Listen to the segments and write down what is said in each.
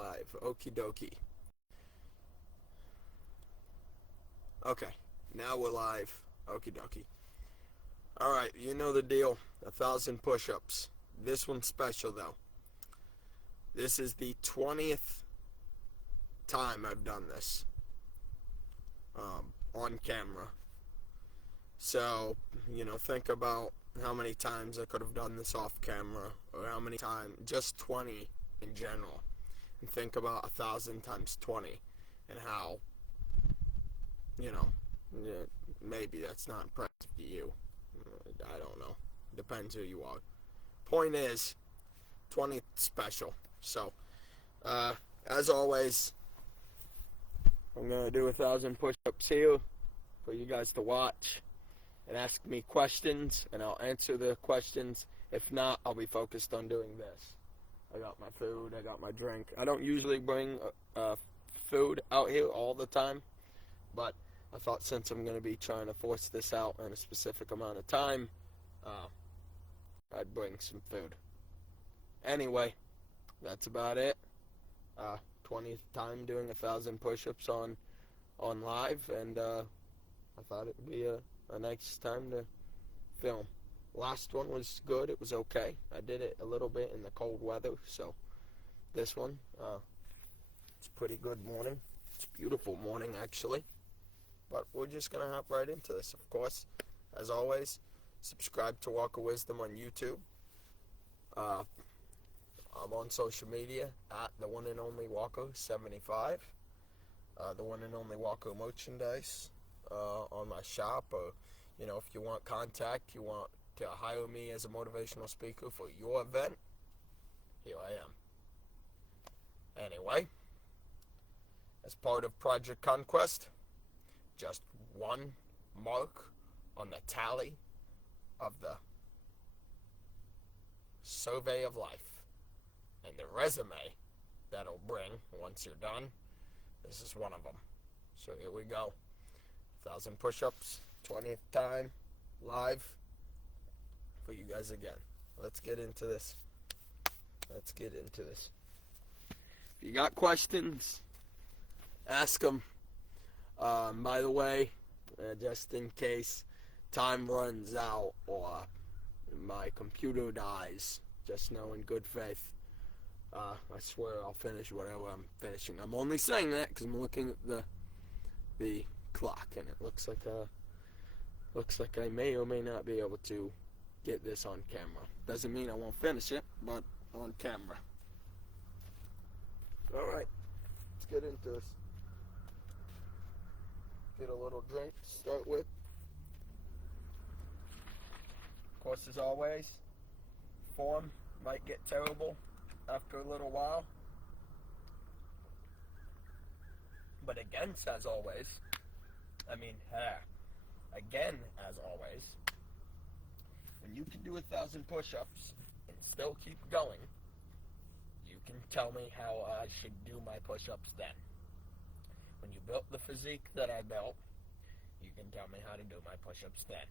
live. Okie dokie. Okay, now we're live. Okie dokie. Alright, you know the deal. 1,000 push-ups. This one's special though. This is the 20th time I've done this. On camera. So, think about how many times I could have done this off camera, or how many times, just 20 in general. And think about 1,000 times 20, and how, maybe that's not impressive to you. I don't know. Depends who you are. Point is, 20 special. So, as always, I'm going to do 1,000 push-ups here for you guys to watch and ask me questions, and I'll answer the questions. If not, I'll be focused on doing this. I got my food, I got my drink. I don't usually bring food out here all the time, but I thought since I'm going to be trying to force this out in a specific amount of time, I'd bring some food. Anyway, that's about it. 20th time doing 1,000 push-ups on live, and I thought it would be a nice time to film. Last one was good. It was okay. I did it a little bit in the cold weather, so this one, it's a pretty good morning. It's a beautiful morning, actually. But we're just going to hop right into this, of course. As always, subscribe to Walk of Wisdom on YouTube. I'm on social media at the one and only Walker75. The one and only Walker merchandise on my shop. Or, if you want contact, you want to hire me as a motivational speaker for your event, here I am. Anyway, as part of Project Conquest, just one mark on the tally of the survey of life and the resume that'll bring once you're done. This is one of them. So here we go. 1,000 push-ups, 20th time, live for you guys again. Let's get into this. If you got questions, ask them. By the way, just in case time runs out or my computer dies, just know in good faith, I swear I'll finish whatever I'm finishing. I'm only saying that because I'm looking at the clock, and it looks like I may or may not be able to get this on camera. Doesn't mean I won't finish it, but on camera. Alright, let's get into this. Get a little drink to start with. Of course, as always, form might get terrible after a little while. But again, as always, when you can do 1,000 push-ups and still keep going, you can tell me how I should do my push-ups then. When you built the physique that I built, you can tell me how to do my push-ups then.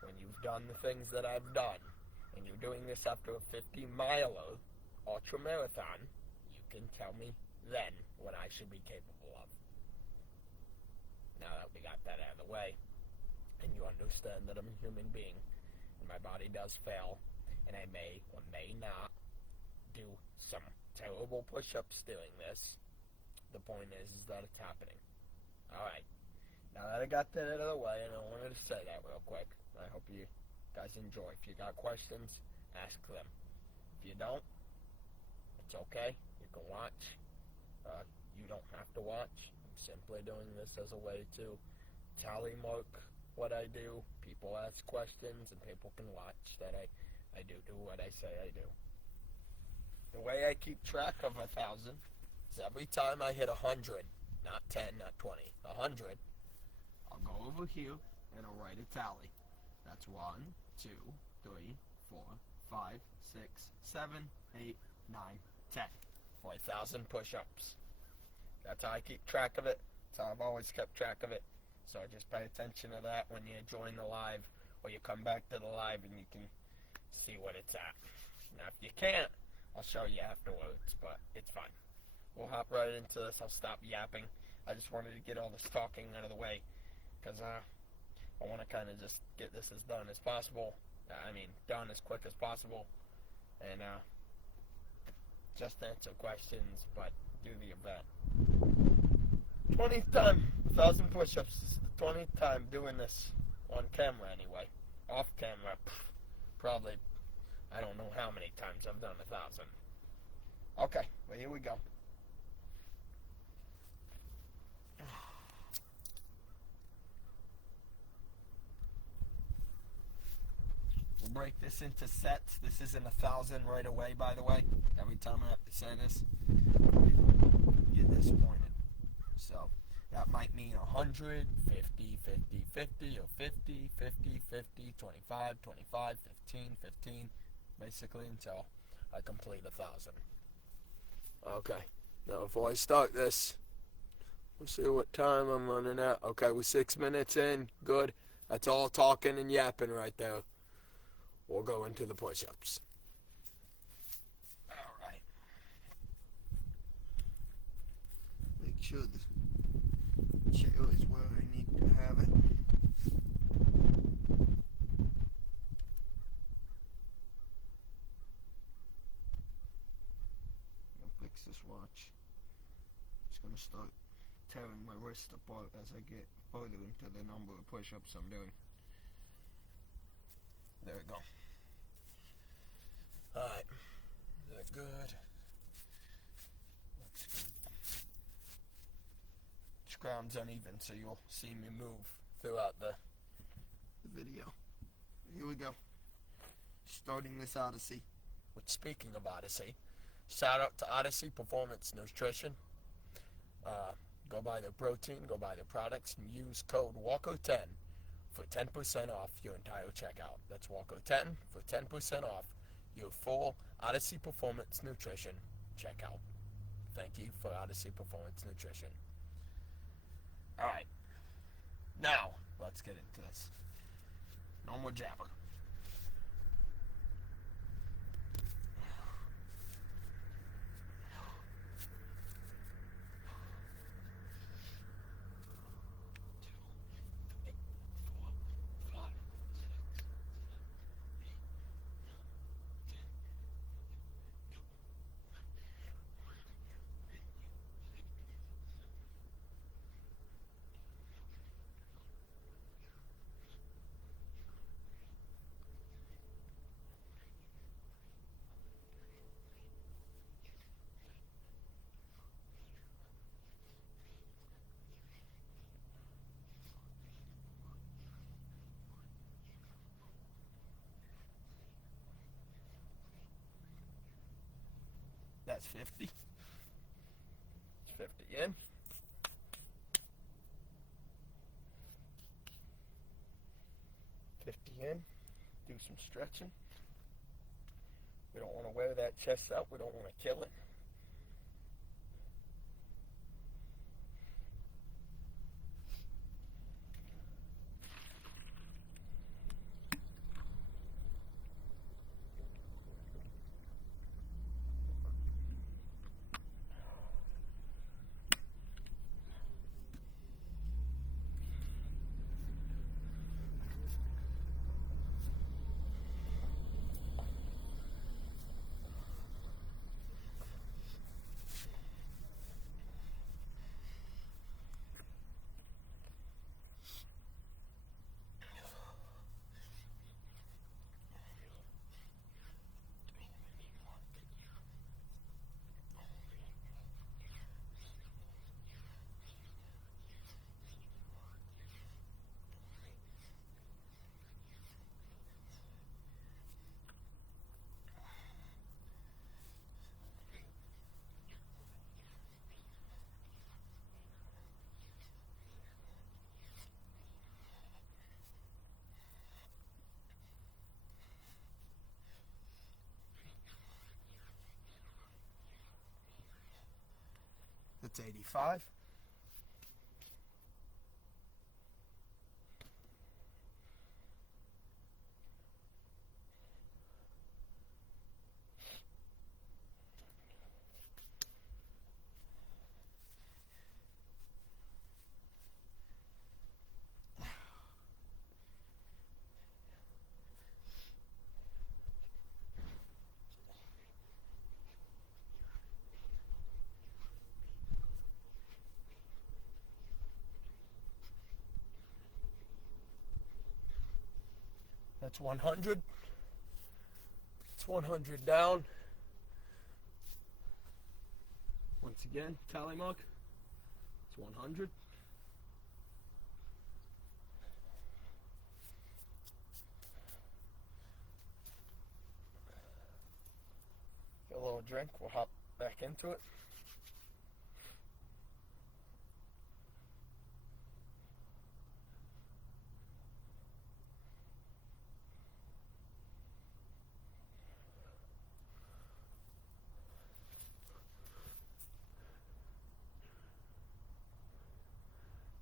When you've done the things that I've done, and you're doing this after a 50-miler ultra-marathon, you can tell me then what I should be capable of. Now that we got that out of the way, and you understand that I'm a human being, and my body does fail, and I may or may not do some terrible push-ups doing this, the point is that it's happening. Alright, now that I got that out of the way, and I wanted to say that real quick, I hope you guys enjoy. If you got questions, ask them. If you don't, it's okay. You can watch. You don't have to watch. I'm simply doing this as a way to tally mark what I do. People ask questions, and people can watch that I do what I say I do. The way I keep track of 1,000 is every time I hit 100, not 10, not 20, 100, I'll go over here and I'll write a tally. That's 1, 2, 3, 4, 5, 6, 7, 8, 9, 10. For 1,000 push-ups. That's how I keep track of it. That's how I've always kept track of it. So just pay attention to that when you join the live, or you come back to the live and you can see what it's at. Now if you can't, I'll show you afterwards, but it's fine. We'll hop right into this. I'll stop yapping. I just wanted to get all this talking out of the way, because I want to kind of just get this as done as possible. Done as quick as possible, and just answer questions, but do the event. 20th time, 1,000 push-ups. This is the 20th time doing this on camera anyway. Off camera, probably, I don't know how many times I've done 1,000. Okay, well, here we go. We'll break this into sets. This isn't 1,000 right away, by the way. Every time I have to say this, you're disappointed. So that might mean 100, 50, 50, 50, or 50, 50, 50, 25, 25, 15, 15, basically until I complete 1,000. Okay, now before I start this, we'll see what time I'm running at. Okay, we're 6 minutes in. Good. That's all talking and yapping right there. We'll go into the push-ups. Alright. Make sure the chair is where I need to have it. I'll fix this watch. It's going to start tearing my wrist apart as I get further into the number of push-ups I'm doing. There we go. Alright. Is that good? Looks good. This ground's uneven, so you'll see me move throughout the video. Here we go. Starting this Odyssey. Which, speaking of Odyssey, shout out to Odyssey Performance Nutrition. Go buy their protein, go buy their products, and use code WALKER10 for 10% off your entire checkout. That's Walker10 for 10% off your full Odyssey Performance Nutrition checkout. Thank you for Odyssey Performance Nutrition. Alright. Now, let's get into this. No more jabber. That's 50. It's 50 in. Do some stretching. We don't want to wear that chest out. We don't want to kill it. That's 85. That's 100. It's 100 down. Once again, tally mark. It's 100. Get a little drink. We'll hop back into it.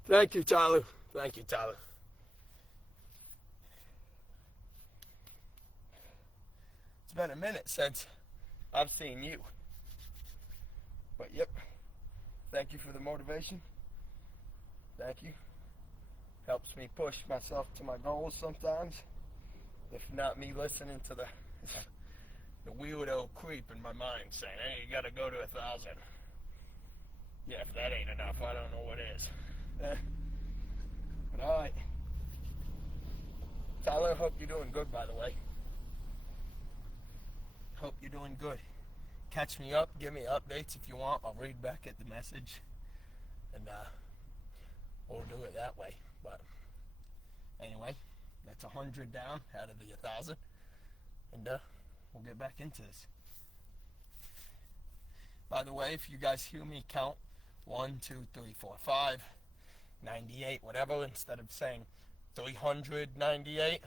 Thank you, Tyler. Thank you, Tyler. It's been a minute since I've seen you. But yep, thank you for the motivation. Thank you. Helps me push myself to my goals sometimes. If not me listening to the weirdo creep in my mind saying, hey, you gotta go to 1,000. Yeah, if that ain't enough, I don't know what is. But alright. Tyler, hope you're doing good, by the way. Hope you're doing good. Catch me up, give me updates if you want. I'll read back at the message. And we'll do it that way. But anyway, that's 100 down out of the 1,000. And we'll get back into this. By the way, if you guys hear me count 1, 2, 3, 4, 5, 98, whatever, instead of saying 398,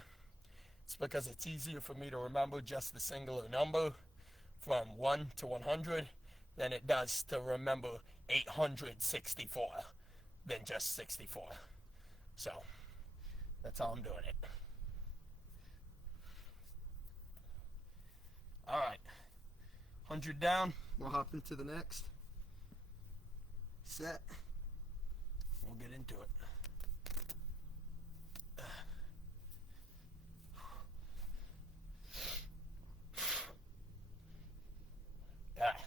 it's because it's easier for me to remember just the singular number from 1 to 100 than it does to remember 864 than just 64. So that's how I'm doing it. Alright, 100 down, we'll hop into the next set. We'll get into it. Ah.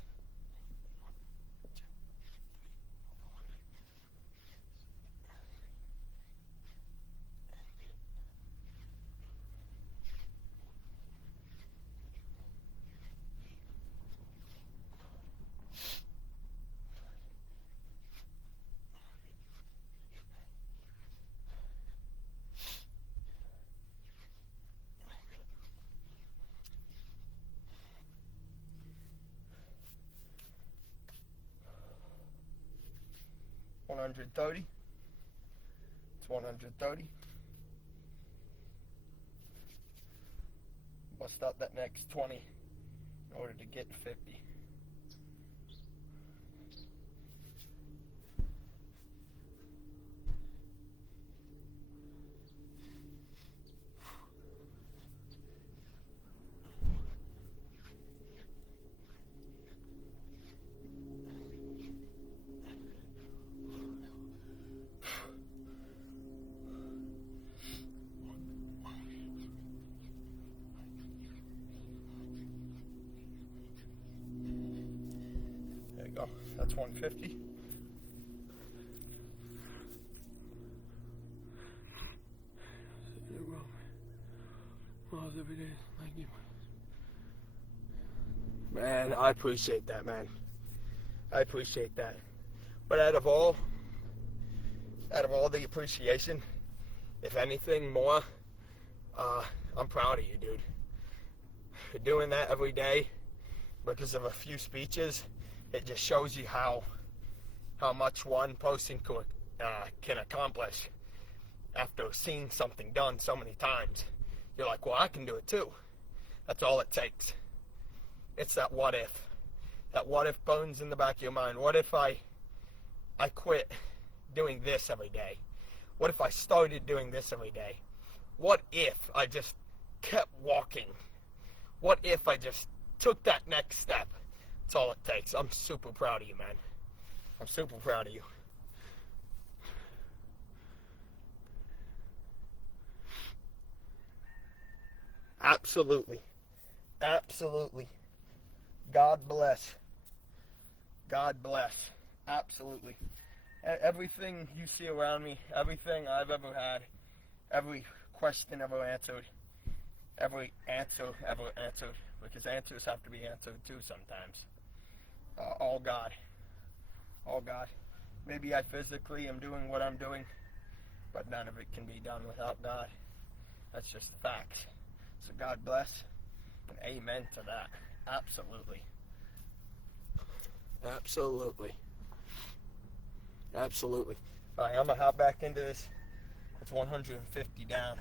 $130. It's 130. Bust out that next 20 in order to get 50. Go. That's 150. Man, I appreciate that, man. I appreciate that. But out of all the appreciation, if anything more, I'm proud of you, dude. You're doing that every day because of a few speeches. It just shows you how much one person can accomplish after seeing something done so many times. You're like, well, I can do it too. That's all it takes. It's that what if. That what if bones in the back of your mind. What if I quit doing this every day? What if I started doing this every day? What if I just kept walking? What if I just took that next step? That's all it takes. I'm super proud of you, man. I'm super proud of you. Absolutely. Absolutely. God bless. God bless. Absolutely. Everything you see around me, everything I've ever had, every question ever answered, every answer ever answered, because answers have to be answered too sometimes. All God. All God. Maybe I physically am doing what I'm doing, but none of it can be done without God. That's just fact. So God bless, and amen to that. Absolutely. Absolutely. Absolutely. All right, I'm going to hop back into this. It's 150 down.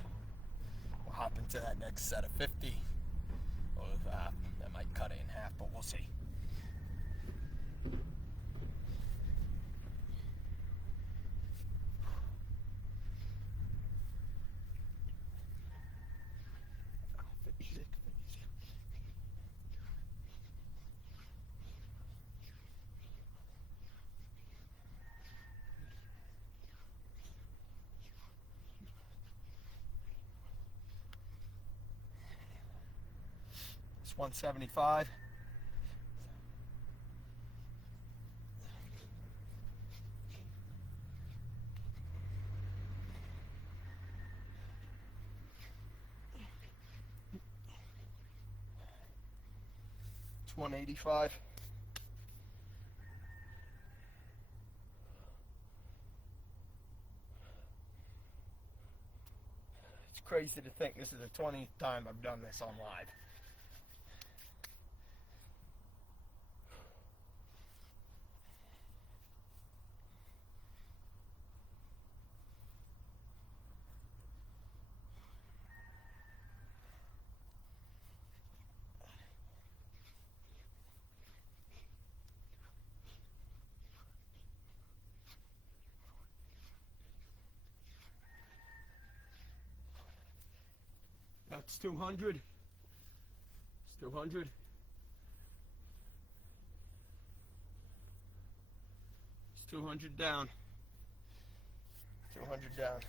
We'll hop into that next set of 50. Or that might cut it in half, but we'll see. It's 175. It's 185. It's crazy to think this is the 20th time I've done this on live. That's 200. It's 200. It's 200 down. 200 down.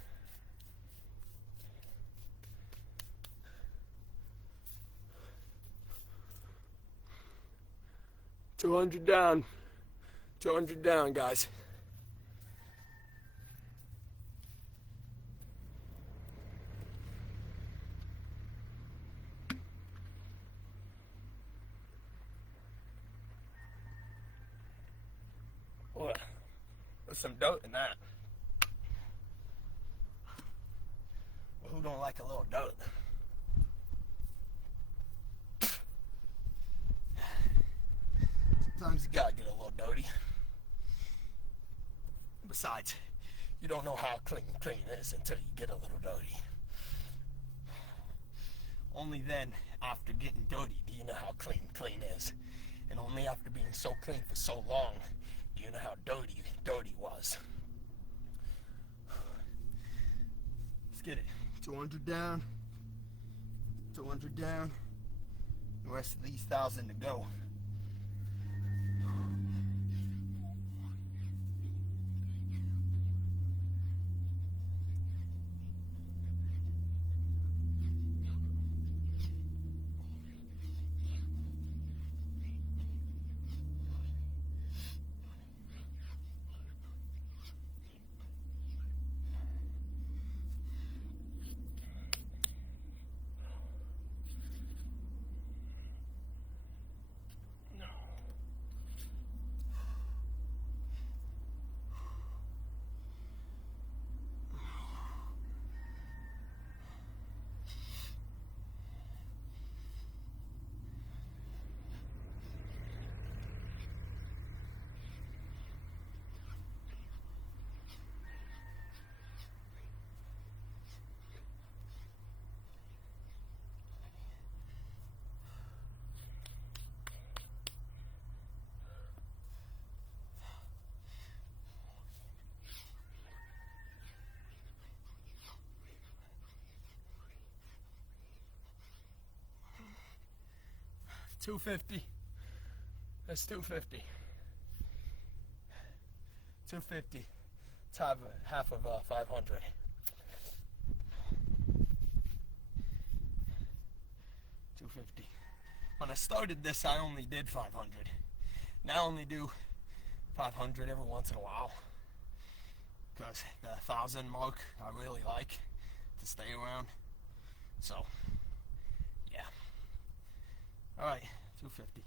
$200 down. 200 down, guys. Boy, there's some dirt in that. Well, who don't like a little dirt? Sometimes you gotta get a little dirty. Besides, you don't know how clean is until you get a little dirty. Only then, after getting dirty, do you know how clean is. And only after being so clean for so long, do you know how dirty was. Let's get it. 200 down. 200 down. The rest of these 1,000 to go. $250. That's $250. $250. It's half of 500. $250. When I started this, I only did 500. Now I only do 500 every once in a while, because the 1,000 mark I really like to stay around. So All right, 250.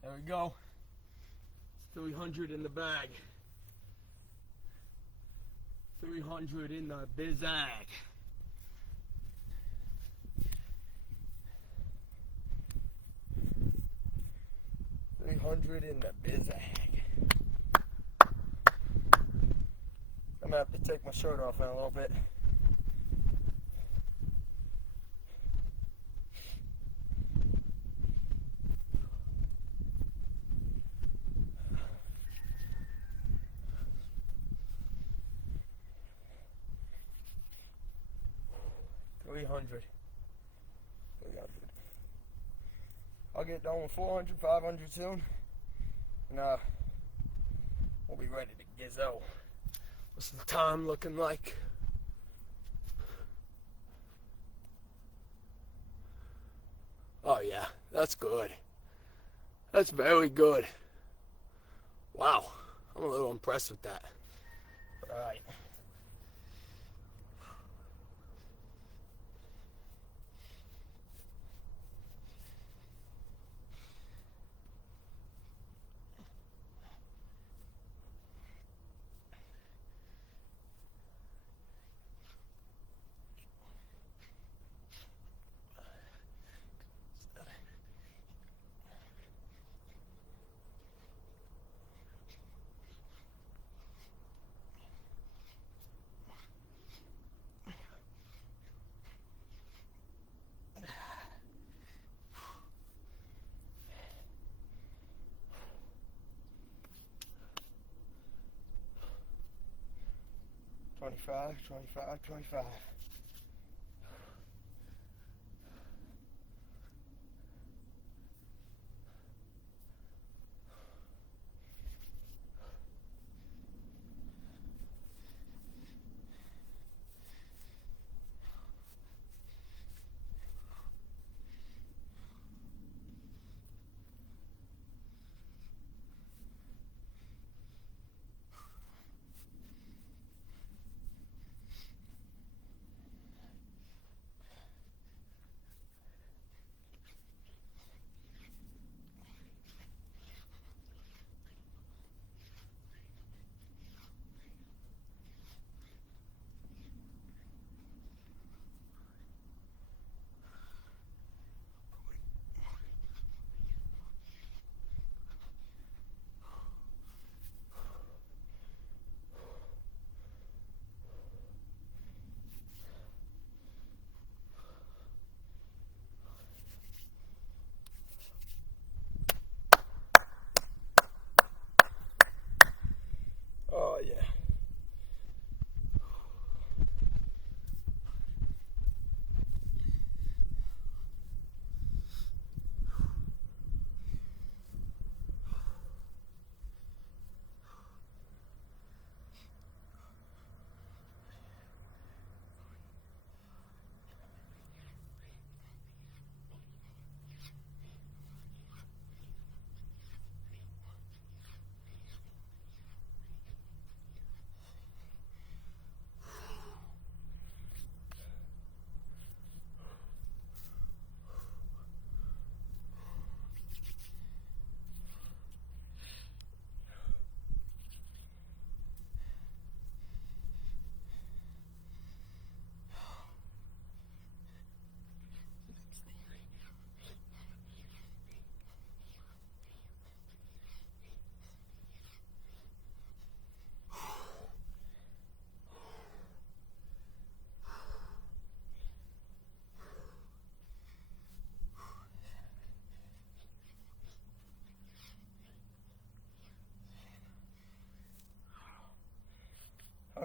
There we go. It's 300 in the bag. 300 in the bizag. $300 in the bizag. I'm gonna have to take my shirt off in a little bit. $300. I'll get done with 400, 500 soon, and we'll be ready to gizzo. What's the time looking like? Oh yeah, that's good. That's very good. Wow, I'm a little impressed with that. All right. $25, $25, $25.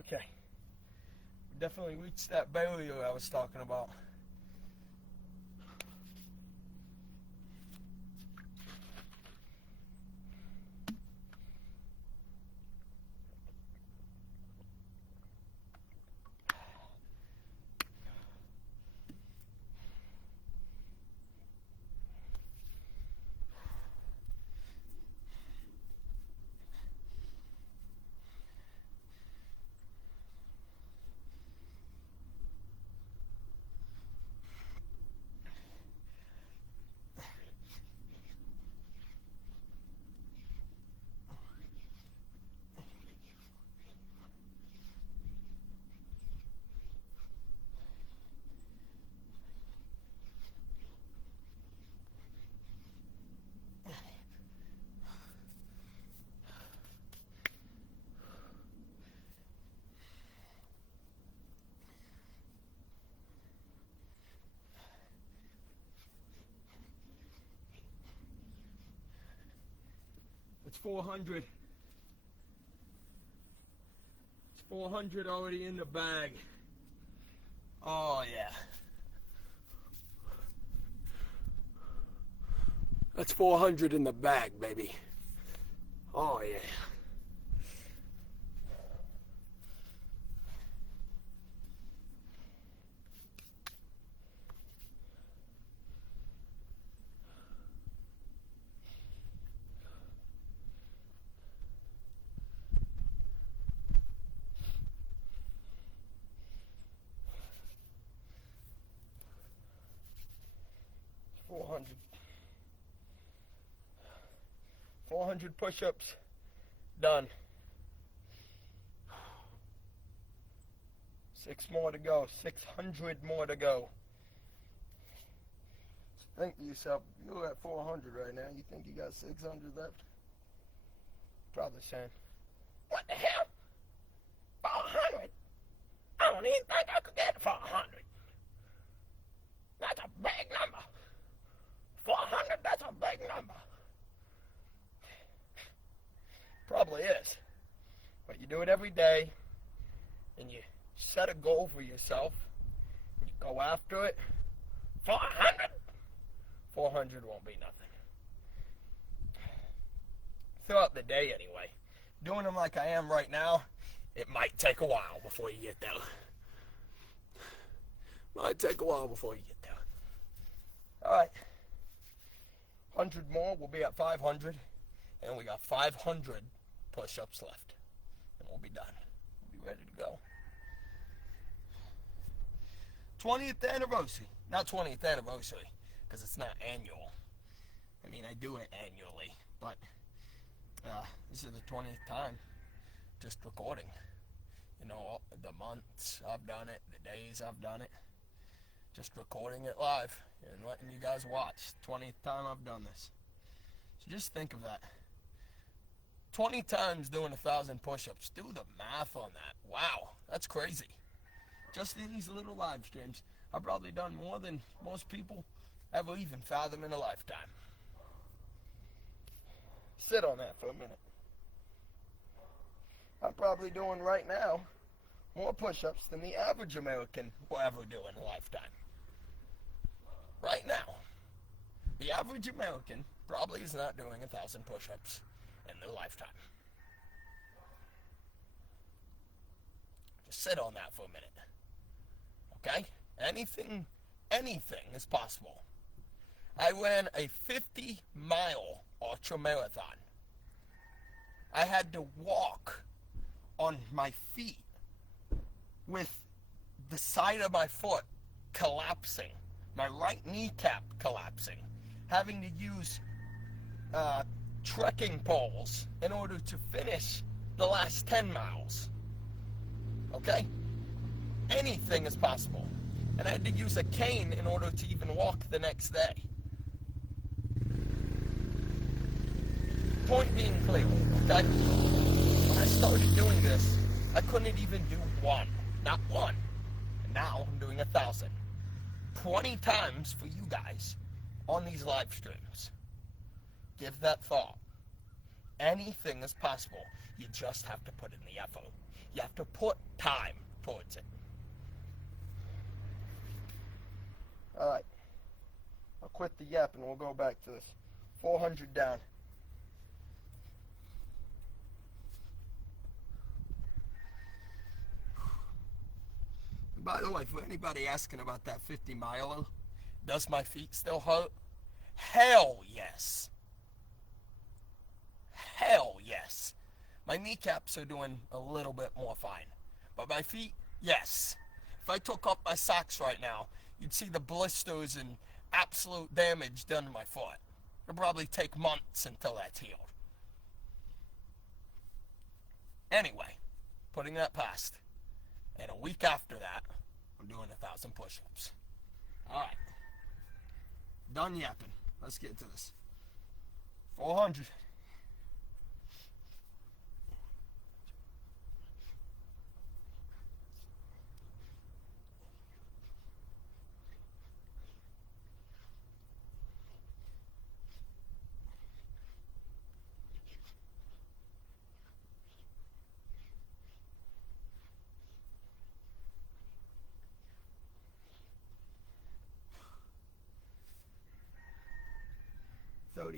Okay. We definitely reached that barrier I was talking about. It's 400. It's 400 already in the bag. Oh yeah. That's 400 in the bag, baby. Oh yeah. It's 400 push-ups done. 6 more to go. 600 more to go. Think to yourself, you're at 400 right now. You think you got 600 left? Probably saying, what the hell? 400? I don't even think I could get 400. That's a big number. 400, that's a big number. Probably is. But you do it every day, and you set a goal for yourself, and you go after it. 400? 400 won't be nothing. Throughout the day, anyway. Doing them like I am right now, it might take a while before you get there. Might take a while before you get there. Alright. 100 more, we'll be at 500. And we got 500 push-ups left. And we'll be done. We'll be ready to go. 20th anniversary. Not 20th anniversary, because it's not annual. I mean, I do it annually, but this is the 20th time just recording. You know, the months I've done it, the days I've done it. Just recording it live and letting you guys watch. 20th time I've done this. So just think of that. 20 times doing 1,000 push-ups. Do the math on that. Wow, that's crazy. Just in these little live streams, I've probably done more than most people ever even fathom in a lifetime. Sit on that for a minute. I'm probably doing right now more push-ups than the average American will ever do in a lifetime. Right now. The average American probably is not doing 1,000 push-ups in their lifetime. Just sit on that for a minute. Okay? Anything is possible. I ran a 50-mile ultra marathon. I had to walk on my feet with the side of my foot collapsing, my right kneecap collapsing, having to use trekking poles in order to finish the last 10 miles. Okay? Anything is possible. And I had to use a cane in order to even walk the next day. Point being clear, okay? When I started doing this, I couldn't even do one. Not one. And now I'm doing 1,000. 20 times for you guys on these live streams. Give that thought. Anything is possible. You just have to put in the effort. You have to put time towards it. Alright. I'll quit the yap and we'll go back to this. 400 down. By the way, for anybody asking about that 50 miler, does my feet still hurt? Hell yes. Hell yes. My kneecaps are doing a little bit more fine. But my feet, yes. If I took off my socks right now, you'd see the blisters and absolute damage done to my foot. It'll probably take months until that's healed. Anyway, putting that past. And a week after that, I'm doing 1,000 push-ups. Alright. Done yapping. Let's get to this. 400.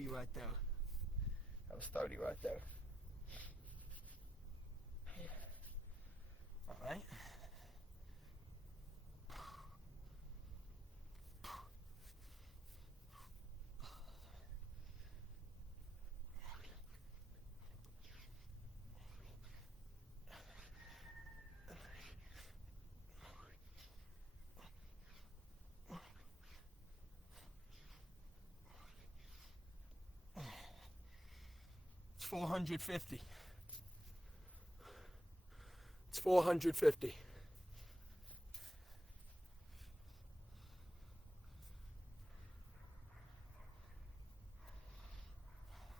Right there. That was 30 right there. All right. It's 450. It's 450.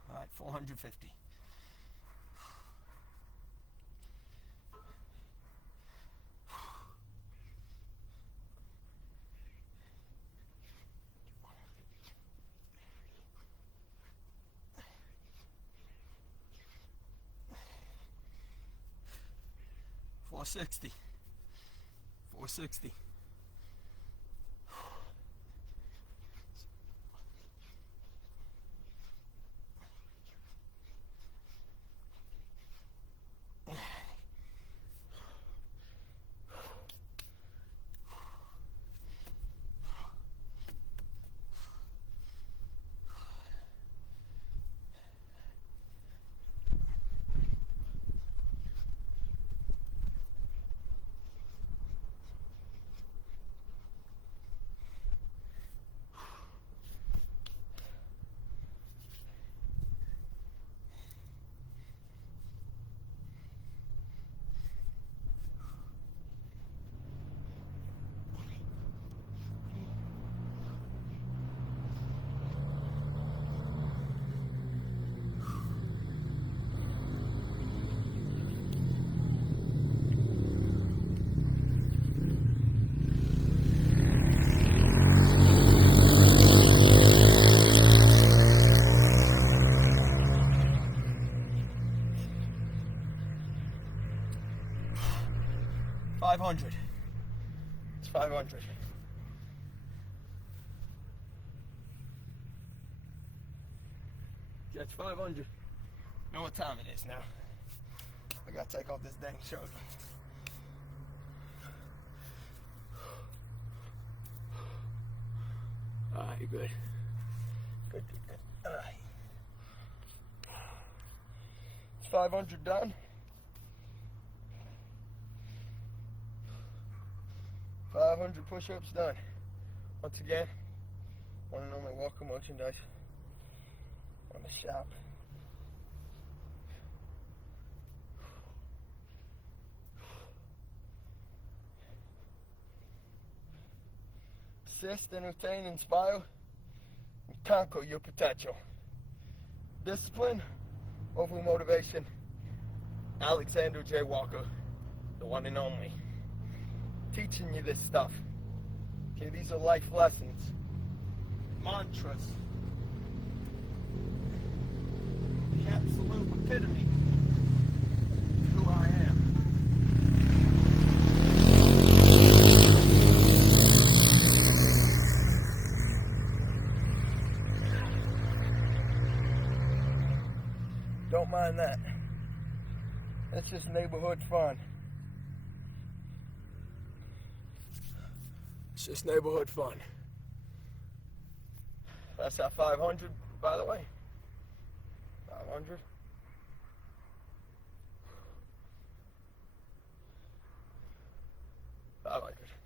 All right, 450. $460. $460. It's 500. That's 500. You know what time it is now. I gotta take off this dang shirt. Alright, you're good. Good. Alright. It's 500 done. 500 push-ups done. Once again, want to know my welcome merchandise on the shop. Assist, entertain, inspire, and conquer your potential. Discipline over motivation. Alexander J. Walker, the one and only. Teaching you this stuff. Okay, these are life lessons, mantras, the absolute epitome of who I am. Don't mind that. That's just neighborhood fun. It's just neighborhood fun. That's at 500, by the way. 500.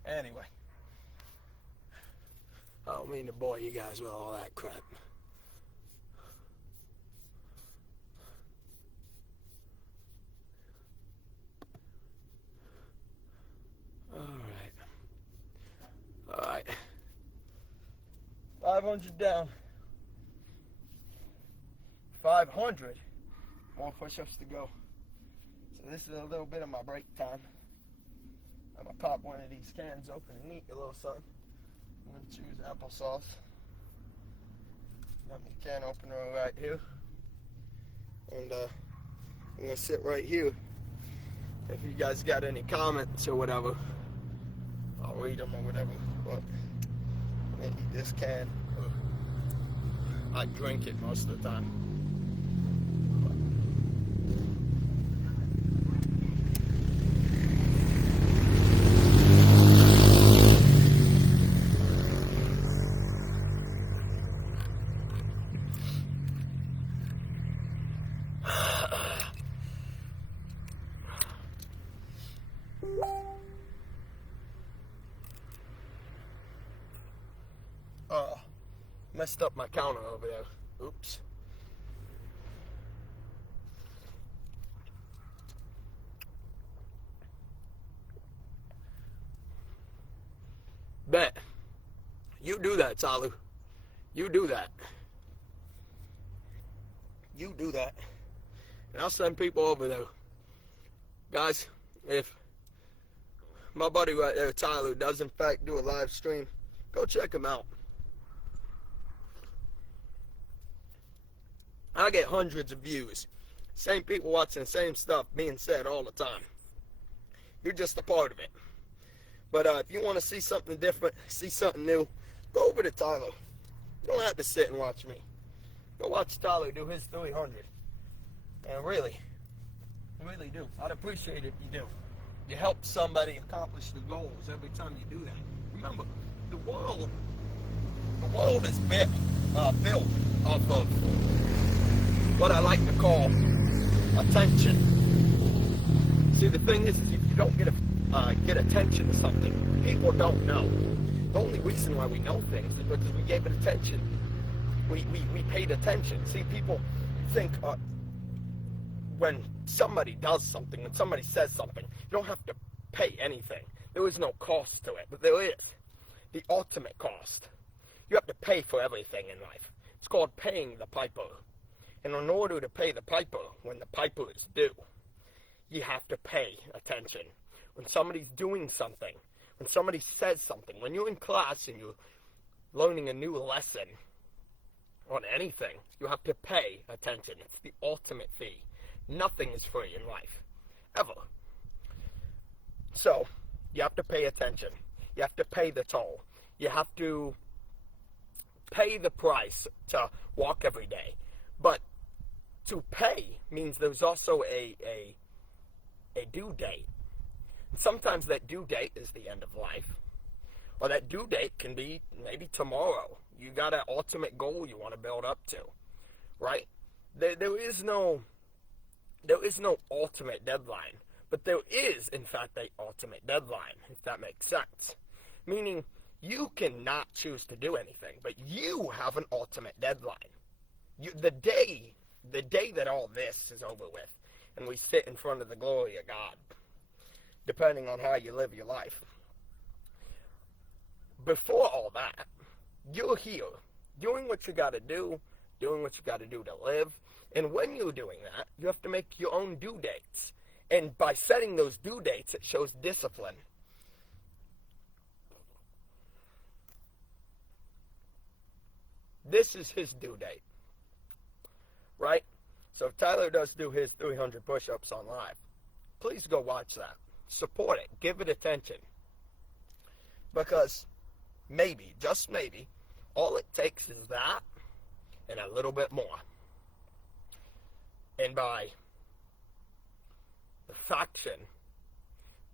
Anyway. I don't mean to bore you guys with all that crap. Alright. 500 down. 500 more push-ups to go. So this is a little bit of my break time. I'm gonna pop one of these cans open and eat a little something. I'm gonna choose applesauce. Got my can opener right here. And I'm gonna sit right here. If you guys got any comments or whatever, I'll read them or whatever. But I'm gonna eat this can. I drink it most of the time. Messed up my counter over there. Oops. Bet. You do that, Tyler. You do that. You do that. And I'll send people over there. Guys, if my buddy right there, Tyler, does in fact do a live stream, go check him out. I get hundreds of views. Same people watching the same stuff being said all the time. You're just a part of it. But if you want to see something different, see something new, go over to Tyler. You don't have to sit and watch me. Go watch Tyler do his 300. And really do. I'd appreciate it if you do. You help somebody accomplish the goals every time you do that. Remember, the world is built off of what I like to call attention. See, the thing is if you don't get attention to something, people don't know. The only reason why we know things is because we gave it attention. We paid attention. See, people think when somebody does something, when somebody says something, you don't have to pay anything. There is no cost to it, but there is. The ultimate cost. You have to pay for everything in life. It's called paying the piper. And in order to pay the piper, when the piper is due, you have to pay attention. When somebody's doing something, when somebody says something, when you're in class and you're learning a new lesson on anything, you have to pay attention. It's the ultimate fee. Nothing is free in life, ever. So, you have to pay attention. You have to pay the toll. You have to pay the price to walk every day. But to pay means there's also a due date. Sometimes that due date is the end of life. Or that due date can be maybe tomorrow. You got an ultimate goal you want to build up to. Right? There is no ultimate deadline. But there is, in fact, an ultimate deadline, if that makes sense. Meaning, you cannot choose to do anything, but you have an ultimate deadline. The day that all this is over with, and we sit in front of the glory of God, depending on how you live your life. Before all that, you're here, doing what you got to do to live, and when you're doing that, you have to make your own due dates. And by setting those due dates, it shows discipline. This is his due date. Right? So if Tyler does do his 300 push-ups on live, please go watch that. Support it. Give it attention. Because maybe, just maybe, all it takes is that and a little bit more. And by the fraction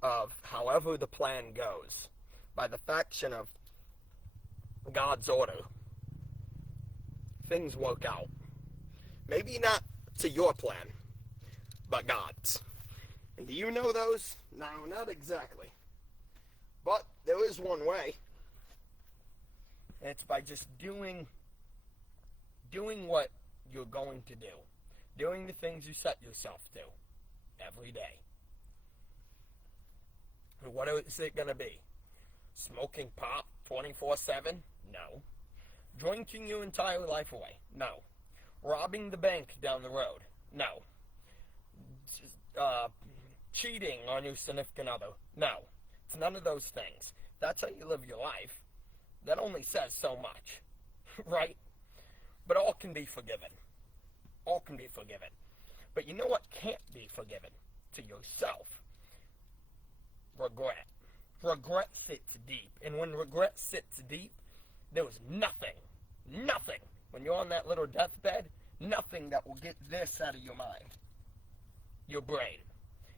of however the plan goes, by the fraction of God's order, things work out. Maybe not to your plan, but God's. And do you know those? No, not exactly. But there is one way. And it's by just doing what you're going to do. Doing the things you set yourself to every day. And what is it going to be? Smoking pot 24/7? No. Drinking your entire life away? No. Robbing the bank down the road? No. Cheating on your significant other? No. It's none of those things. That's how you live your life. That only says so much, right? But all can be forgiven. All can be forgiven. But you know what can't be forgiven to yourself? Regret. Regret sits deep. And when regret sits deep, there was nothing, when you're on that little deathbed, nothing that will get this out of your mind. Your brain.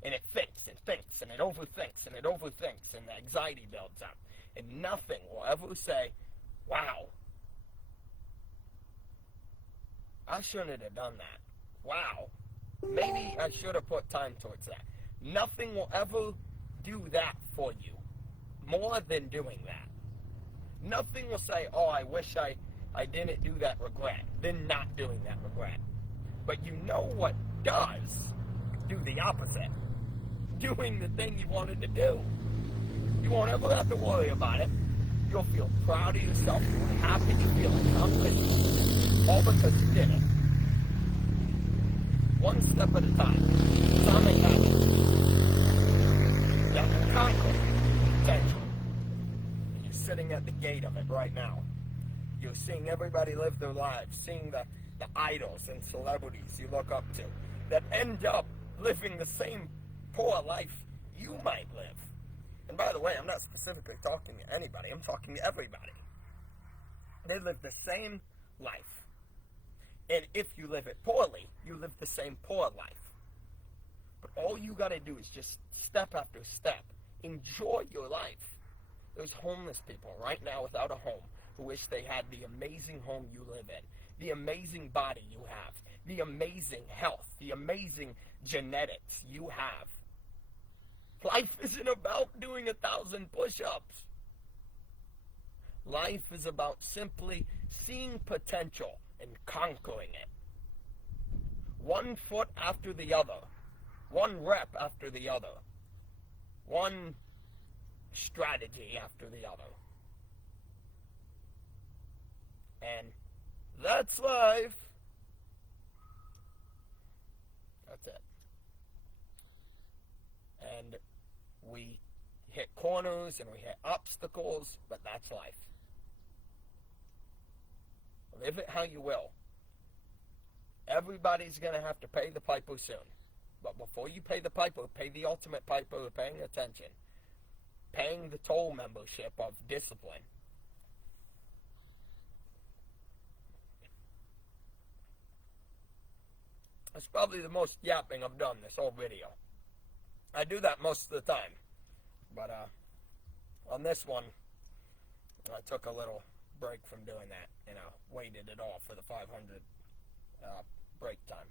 And it thinks and thinks and it overthinks and it overthinks and the anxiety builds up. And nothing will ever say, wow, I shouldn't have done that. Wow, maybe I should have put time towards that. Nothing will ever do that for you more than doing that. Nothing will say, oh, I wish I didn't do that regret, than not doing that regret. But you know what does do the opposite? Doing the thing you wanted to do. You won't ever have to worry about it. You'll feel proud of yourself. You'll be happy. You feel accomplished. All because you did it. One step at a time. Something happens. That will conquer potential. You're sitting at the gate of it right now. You're seeing everybody live their lives. Seeing the idols and celebrities you look up to that end up living the same poor life you might live. And by the way, I'm not specifically talking to anybody. I'm talking to everybody. They live the same life. And if you live it poorly, you live the same poor life. But all you got to do is just step after step. Enjoy your life. There's homeless people right now without a home who wish they had the amazing home you live in, the amazing body you have, the amazing health, the amazing genetics you have. Life isn't about doing 1,000 push-ups. Life is about simply seeing potential and conquering it. One foot after the other. One rep after the other. One strategy after the other. And that's life. That's it. And we hit corners and we hit obstacles, but that's life. Live it how you will. Everybody's going to have to pay the piper soon. But before you pay the piper, pay the ultimate piper of paying attention. Paying the toll membership of discipline. That's probably the most yapping I've done this whole video. I do that most of the time. But on this one, I took a little break from doing that. Waited it all for the 500 break time.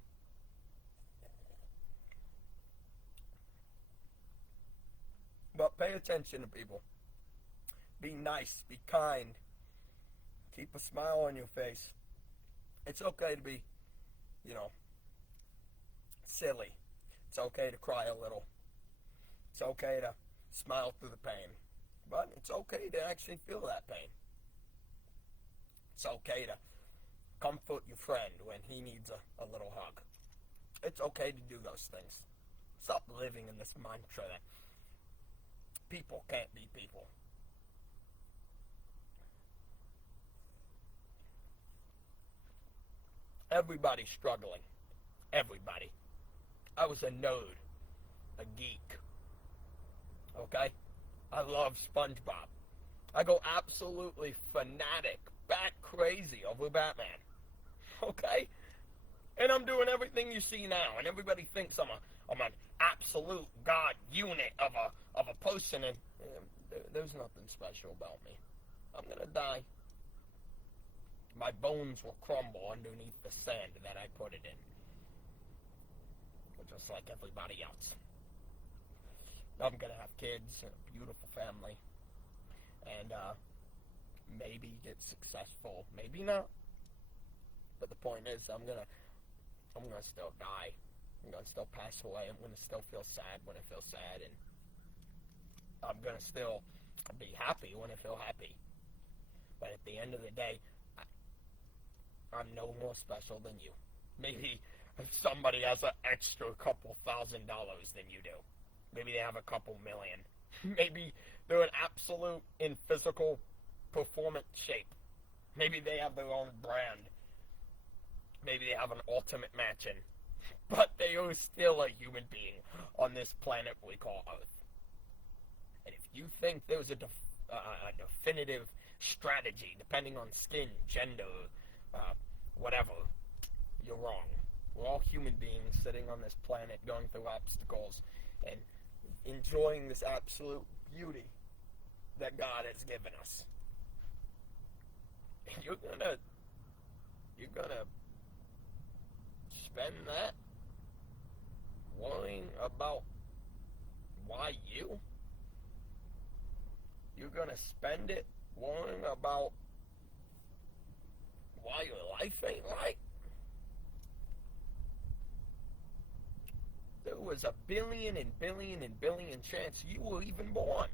But pay attention to people. Be nice. Be kind. Keep a smile on your face. It's okay to be, silly. It's okay to cry a little. It's okay to smile through the pain. But it's okay to actually feel that pain. It's okay to comfort your friend when he needs a little hug. It's okay to do those things. Stop living in this mantra that people can't be people. Everybody's struggling. everybody. I was a nerd, a geek. Okay? I love SpongeBob. I go absolutely fanatic, bat crazy over Batman. Okay? And I'm doing everything you see now, and everybody thinks I'm an absolute god unit of a person, and there's nothing special about me. I'm gonna die. My bones will crumble underneath the sand that I put it in, just like everybody else. I'm gonna have kids and a beautiful family, and maybe get successful, maybe not. But the point is, I'm gonna still die. I'm gonna still pass away. I'm gonna still feel sad when I feel sad, and I'm gonna still be happy when I feel happy. But at the end of the day, I'm no more special than you. Maybe if somebody has an extra couple $1,000 than you do. Maybe they have a couple million. Maybe they're an absolute in physical performance shape. Maybe they have their own brand. Maybe they have an ultimate mansion. But they are still a human being on this planet we call Earth. And if you think there's a definitive strategy, depending on skin, gender, whatever, you're wrong. We're all human beings sitting on this planet going through obstacles and enjoying this absolute beauty that God has given us. And you're gonna spend that worrying about why you? You're gonna spend it worrying about why your life ain't right? There was a billion and billion and billion chance you were even born.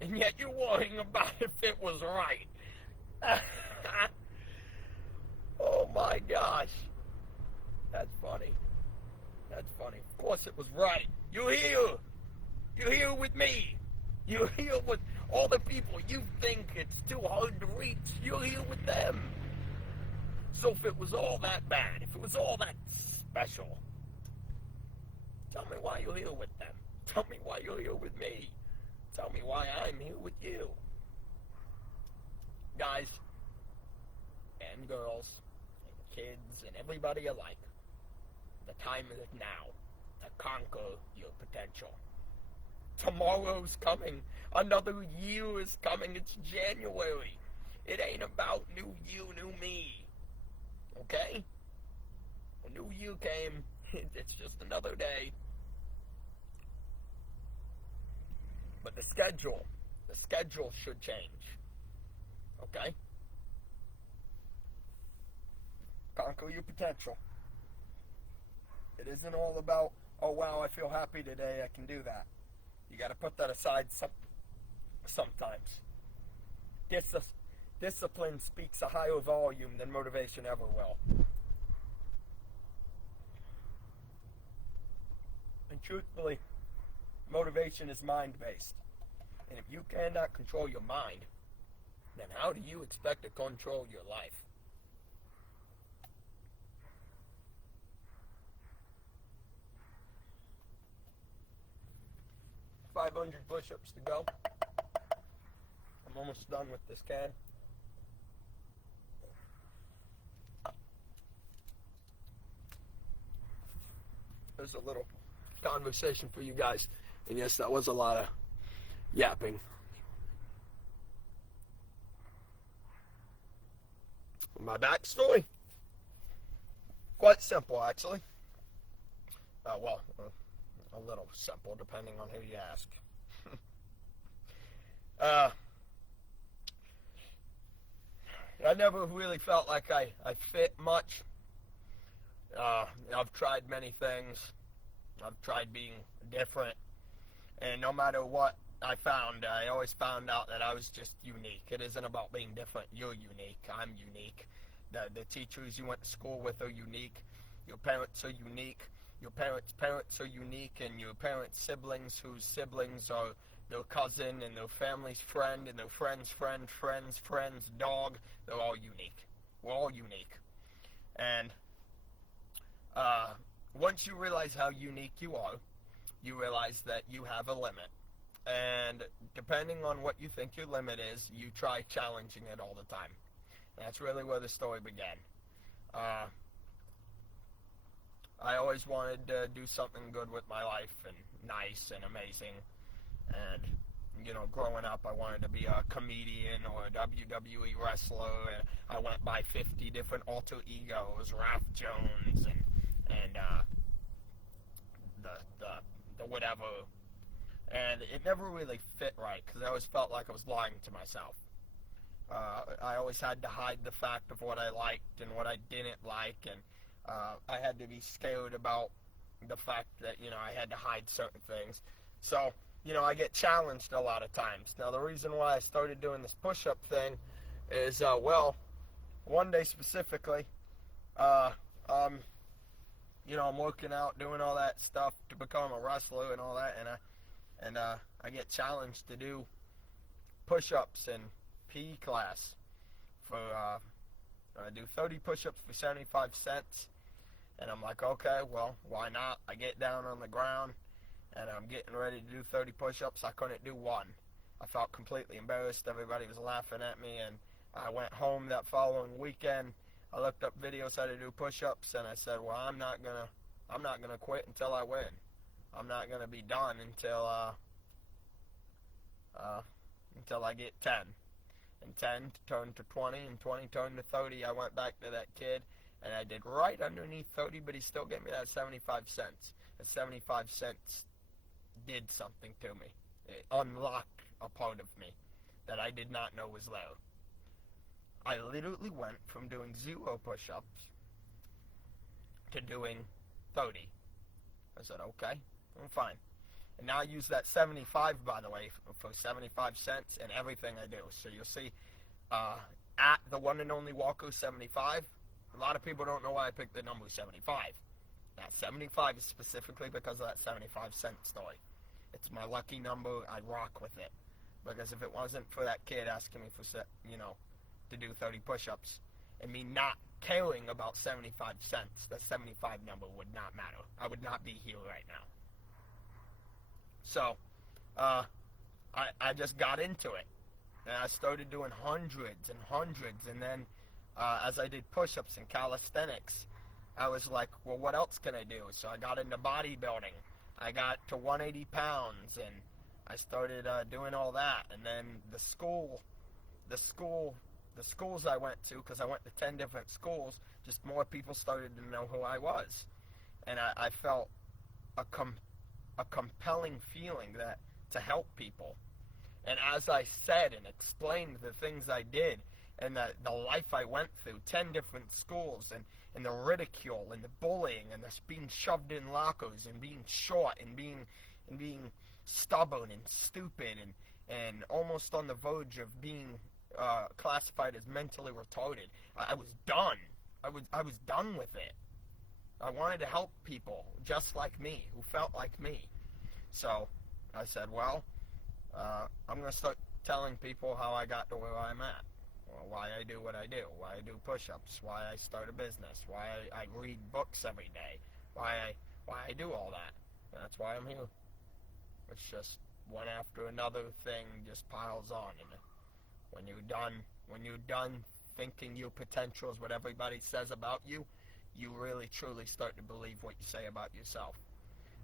And yet you're worrying about if it was right. Oh my gosh. That's funny. That's funny. Of course it was right. You're here. You're here with me. You're here with all the people you think it's too hard to reach. You're here with them. So if it was all that bad, if it was all that special, tell me why you're here with them. Tell me why you're here with me. Tell me why I'm here with you. Guys and girls and kids and everybody alike, the time is now to conquer your potential. Tomorrow's coming. Another year is coming. It's January. It ain't about new you, new me. Okay? A new year came. It's just another day. But the schedule should change. Okay? Conquer your potential. It isn't all about, oh wow, I feel happy today, I can do that. You got to put that aside sometimes. Discipline speaks a higher volume than motivation ever will. And truthfully, motivation is mind-based. And if you cannot control your mind, then how do you expect to control your life? $500 push-ups to go. I'm almost done with this can. There's a little conversation for you guys. And yes, that was a lot of yapping. My backstory? Quite simple, actually. A little simple, depending on who you ask. I never really felt like I fit much. I've tried many things. I've tried being different. And no matter what I found, I always found out that I was just unique. It isn't about being different. You're unique. I'm unique. The teachers you went to school with are unique. Your parents are unique. Your parents' parents are unique, and your parents' siblings whose siblings are their cousin and their family's friend and their friend's friend's dog, they're all unique. We're all unique. And once you realize how unique you are, you realize that you have a limit. And depending on what you think your limit is, you try challenging it all the time. And that's really where the story began. I always wanted to do something good with my life and nice and amazing. And, growing up, I wanted to be a comedian or a WWE wrestler. And I went by 50 different alter egos, Ralph Jones and the whatever. And it never really fit right because I always felt like I was lying to myself. I always had to hide the fact of what I liked and what I didn't like, and I had to be scared about the fact that, I had to hide certain things. So, I get challenged a lot of times. Now, the reason why I started doing this push-up thing is, one day specifically, I'm working out, doing all that stuff to become a wrestler and all that, and I get challenged to do push-ups in PE class I do 30 push-ups for 75 cents, and I'm like, okay, well, why not? I get down on the ground, and I'm getting ready to do 30 push-ups. I couldn't do one. I felt completely embarrassed. Everybody was laughing at me, and I went home that following weekend. I looked up videos how to do push-ups, and I said, well, I'm not gonna quit until I win. I'm not gonna be done until I get 10. And 10 turned to 20, and 20 turned to 30. I went back to that kid, and I did right underneath 30, but he still gave me that 75 cents. The 75 cents did something to me. It unlocked a part of me that I did not know was there. I literally went from doing 0 push-ups to doing 30. I said, okay, I'm fine. And now I use that 75, by the way, for 75 cents in everything I do. So you'll see at the one and only Walker 75, a lot of people don't know why I picked the number 75. Now, 75 is specifically because of that 75-cent story. It's my lucky number. I rock with it. Because if it wasn't for that kid asking me for, to do 30 push-ups, and me not caring about 75 cents, the 75 number would not matter. I would not be here right now. So, I just got into it, and I started doing hundreds, and then as I did push-ups and calisthenics, I was like, well, what else can I do? So I got into bodybuilding. I got to 180 pounds, and I started doing all that, and then the schools I went to, because I went to 10 different schools, just more people started to know who I was, and I felt a compelling feeling that to help people. And as I said and explained the things I did and the life I went through, 10 different schools, and the ridicule and the bullying and the being shoved in lockers and being short and being stubborn and stupid and almost on the verge of being classified as mentally retarded. I was done. I was done with it. I wanted to help people just like me, who felt like me. So I said, well, I'm going to start telling people how I got to where I'm at, or why I do what I do, why I do push-ups, why I start a business, why I read books every day, why I do all that. And that's why I'm here. It's just one after another thing just piles on. And when you're done thinking your potential is what everybody says about you, you really truly start to believe what you say about yourself.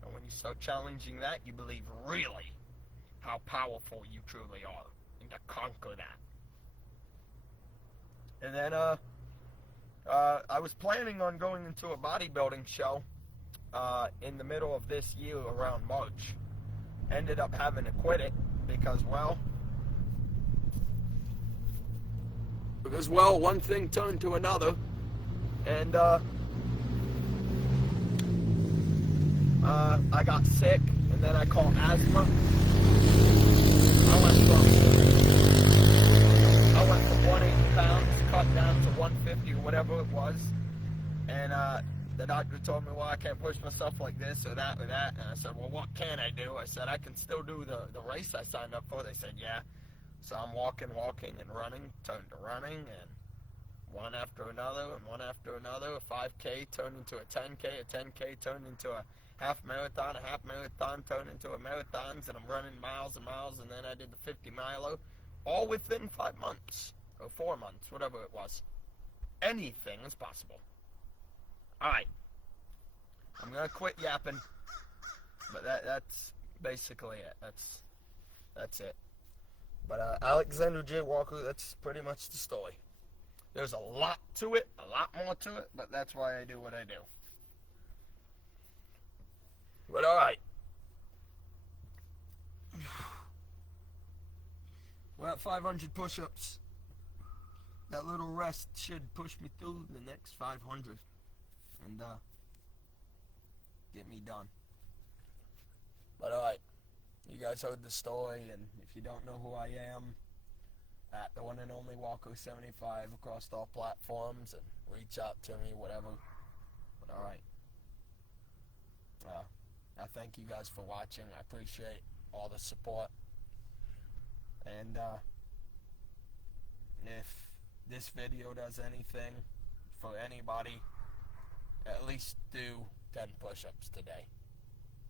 And when you start challenging that, you believe really how powerful you truly are, and to conquer that. And then I was planning on going into a bodybuilding show in the middle of this year around March. Ended up having to quit it because, one thing turned to another, and I got sick, and then I caught asthma. I went from 180 pounds, cut down to 150 or whatever it was, and the doctor told me, well, I can't push myself like this or that, and I said, well, what can I do? I said, I can still do the race I signed up for. They said, yeah. So I'm walking, and running, turned to running, and one after another, and one after another. A 5K turned into a 10K, a 10K turned into a half marathon turned into a marathons, and I'm running miles and miles, and then I did the 50 miler, all within 5 months, or 4 months, whatever it was. Anything is possible. Alright, I'm going to quit yapping, but that's basically it. That's it. But Alexander J. Walker, that's pretty much the story. There's a lot to it, a lot more to it, but that's why I do what I do. But alright. We're at 500 push-ups. That little rest should push me through the next 500 and get me done. But alright, you guys heard the story, and if you don't know who I am, at the one and only Walker75 across all platforms, and reach out to me, whatever. But alright. I thank you guys for watching. I appreciate all the support. And if this video does anything for anybody, at least do 10 push-ups today.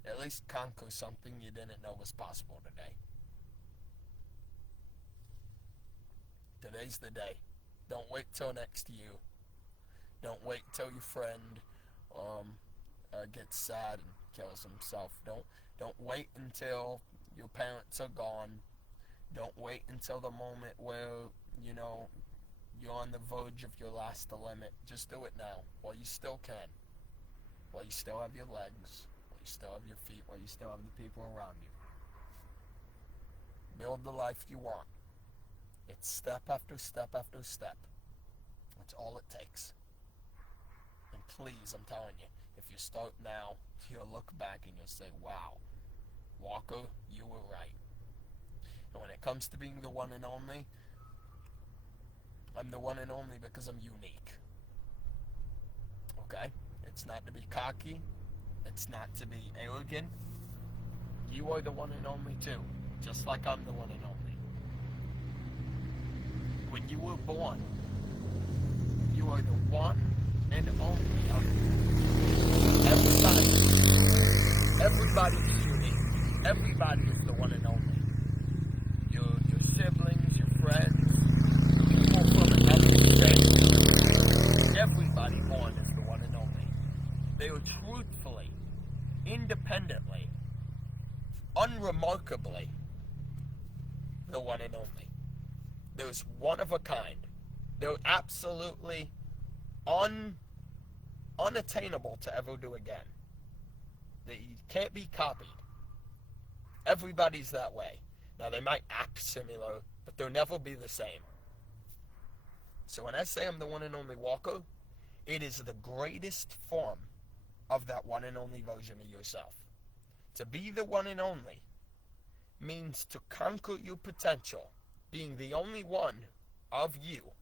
At least conquer something you didn't know was possible today. Today's the day. Don't wait till next year. Don't wait till your friend gets sad and kills himself. Don't wait until your parents are gone. Don't wait until the moment where, you're on the verge of your last limit. Just do it now, while you still can. While you still have your legs, while you still have your feet, while you still have the people around you. Build the life you want. It's step after step after step. That's all it takes. And please, I'm telling you, if you start now, you'll look back and you'll say, wow, Walker, you were right. And when it comes to being the one and only, I'm the one and only because I'm unique. Okay? It's not to be cocky. It's not to be arrogant. You are the one and only too. Just like I'm the one and only. When you were born, you are the one and only of everybody is unique. Everybody is the one and only. Your siblings, your friends, people from another state. Everybody born is the one and only. They are truthfully, independently, unremarkably the one and only. There's one of a kind. They're absolutely unattainable to ever do again. They can't be copied. Everybody's that way. Now, they might act similar, but they'll never be the same. So when I say I'm the one and only Walker, it is the greatest form of that one and only version of yourself. To be the one and only means to conquer your potential, being the only one of you,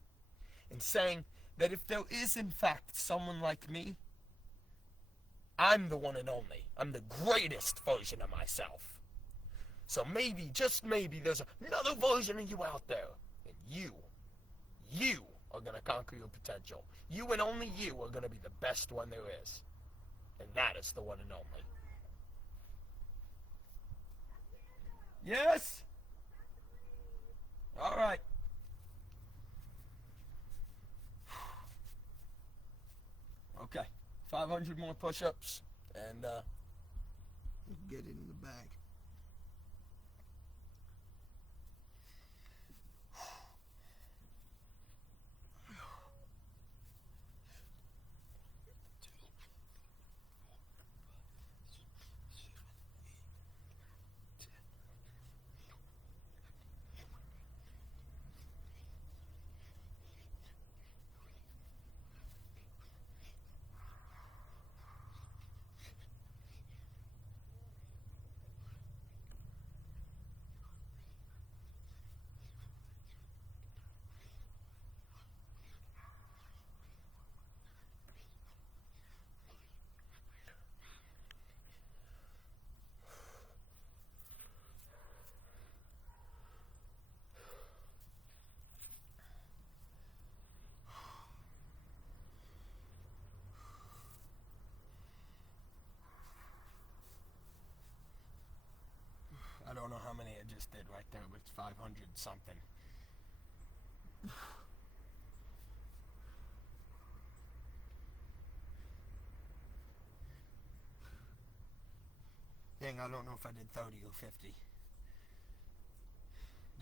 and saying that if there is in fact someone like me, I'm the one and only. I'm the greatest version of myself. So maybe, just maybe, there's another version of you out there, and you are going to conquer your potential. You and only you are going to be the best one there is. And that is the one and only. Yes? All right. Okay. 500 more push-ups, and get it in the bag. I just did right there was 500 something. Dang, I don't know if I did 30 or 50.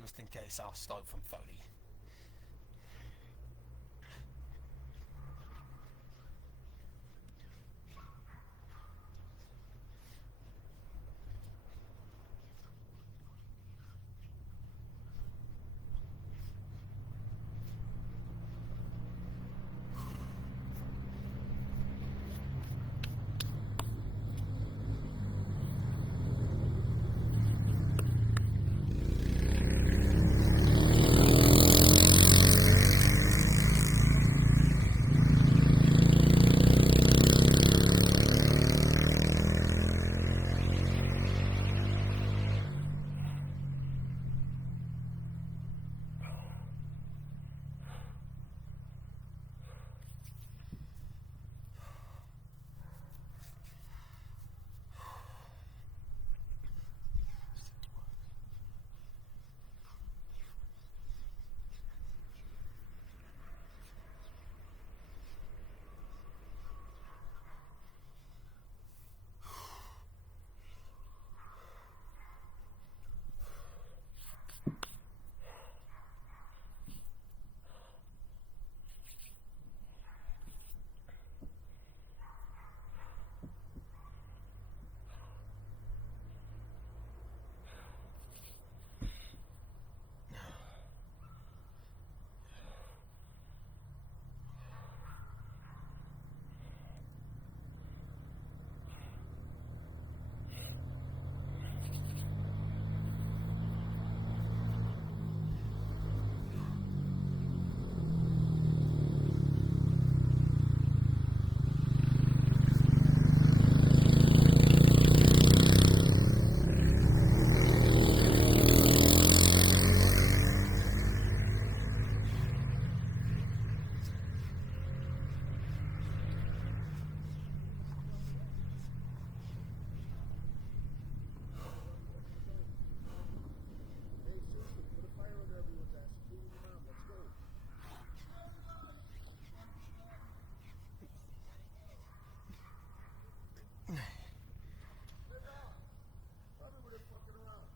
Just in case, I'll start from 30.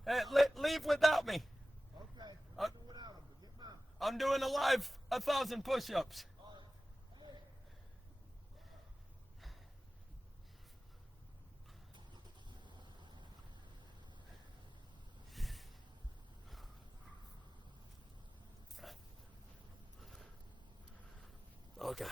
Hey, leave without me. Okay, I'll do without him, but get him out. I'm doing a live 1,000 push-ups. Okay.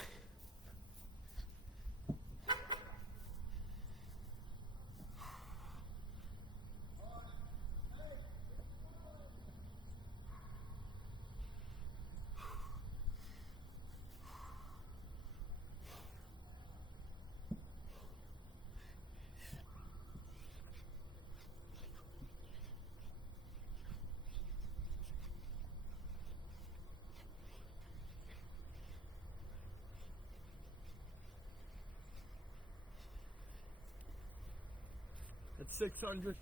That's 600.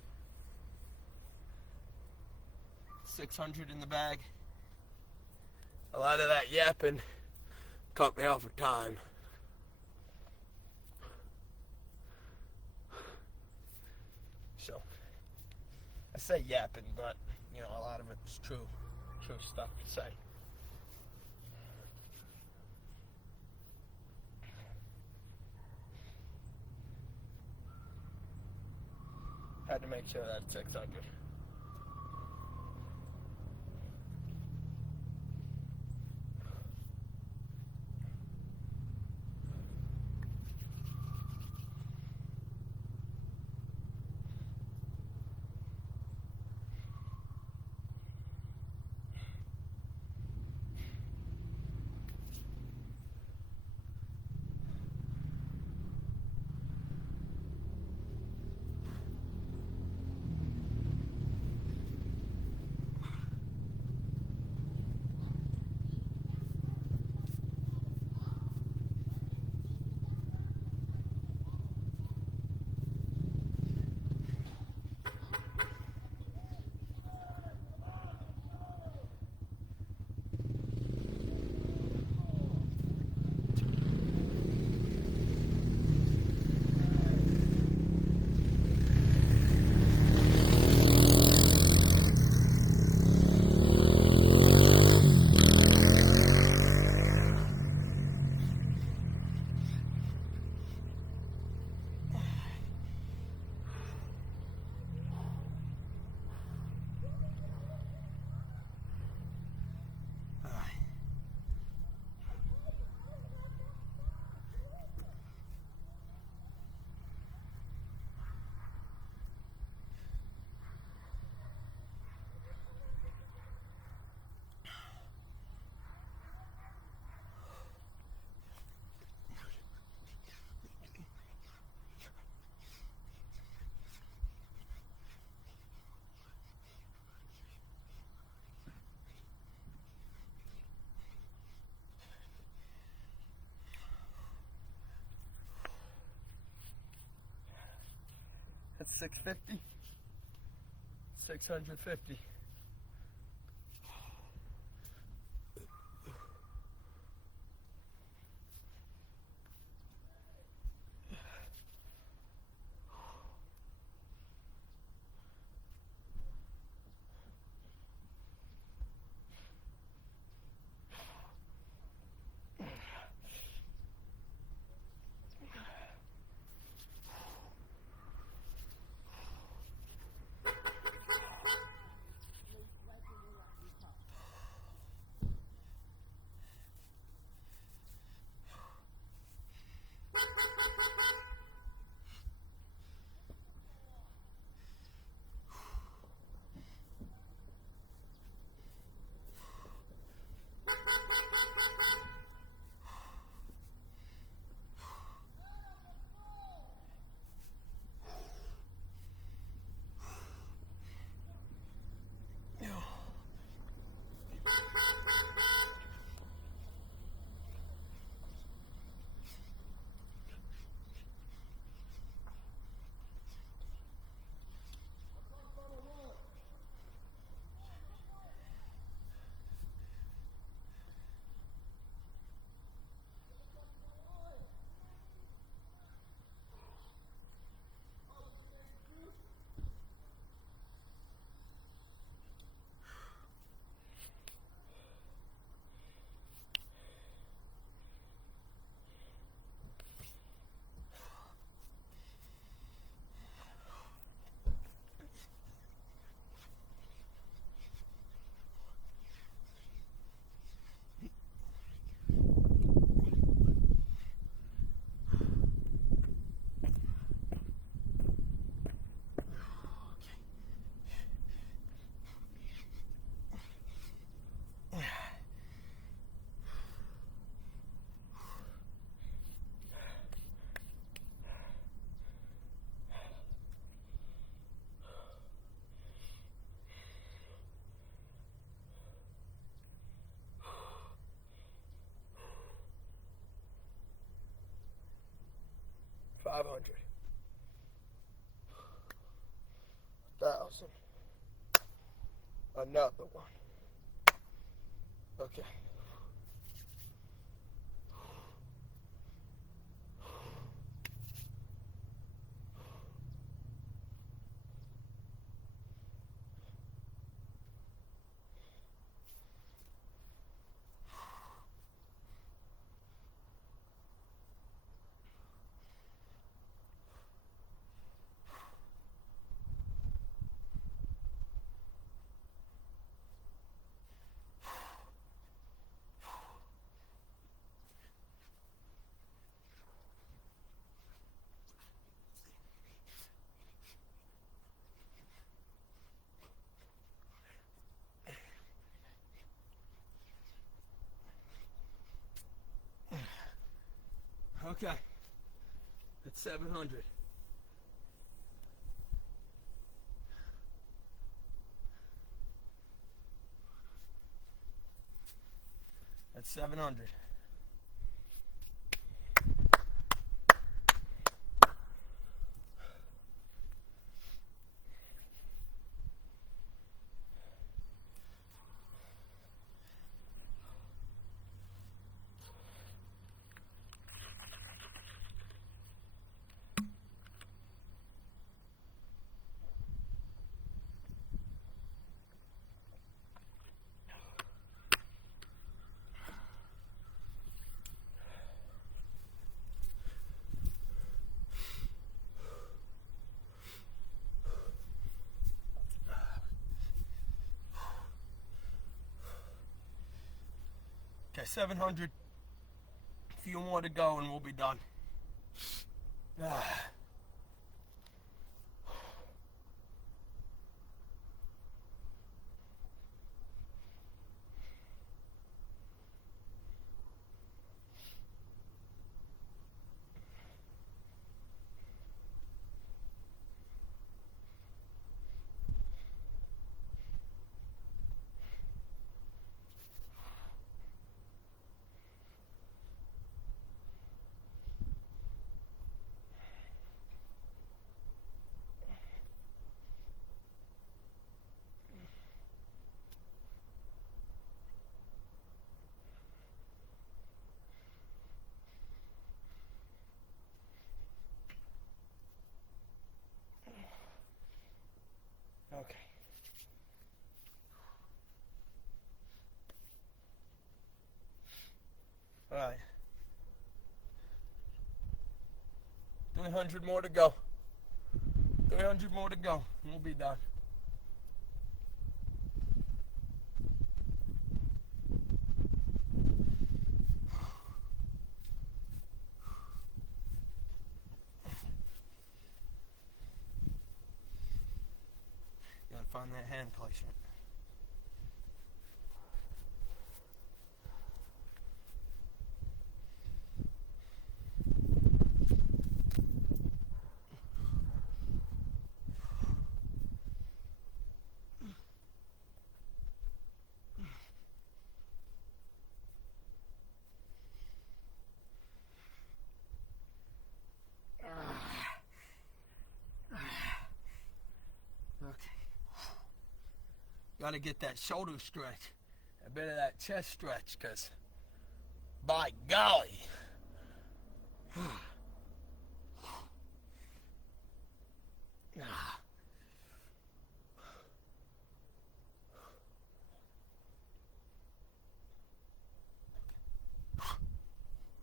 600 in the bag. A lot of that yapping cut me off of time. So, I say yapping, but, you know, a lot of it's true stuff to say. Had to make sure that's 600. That's 650. 650. $500, $1,000, another one. Okay. Okay, that's 700. That's 700. Okay, 700. A few more to go and we'll be done. 300 more to go. 300 more to go. We'll be done. Gotta find that hand placement. Got to get that shoulder stretch, a bit of that chest stretch, because by golly.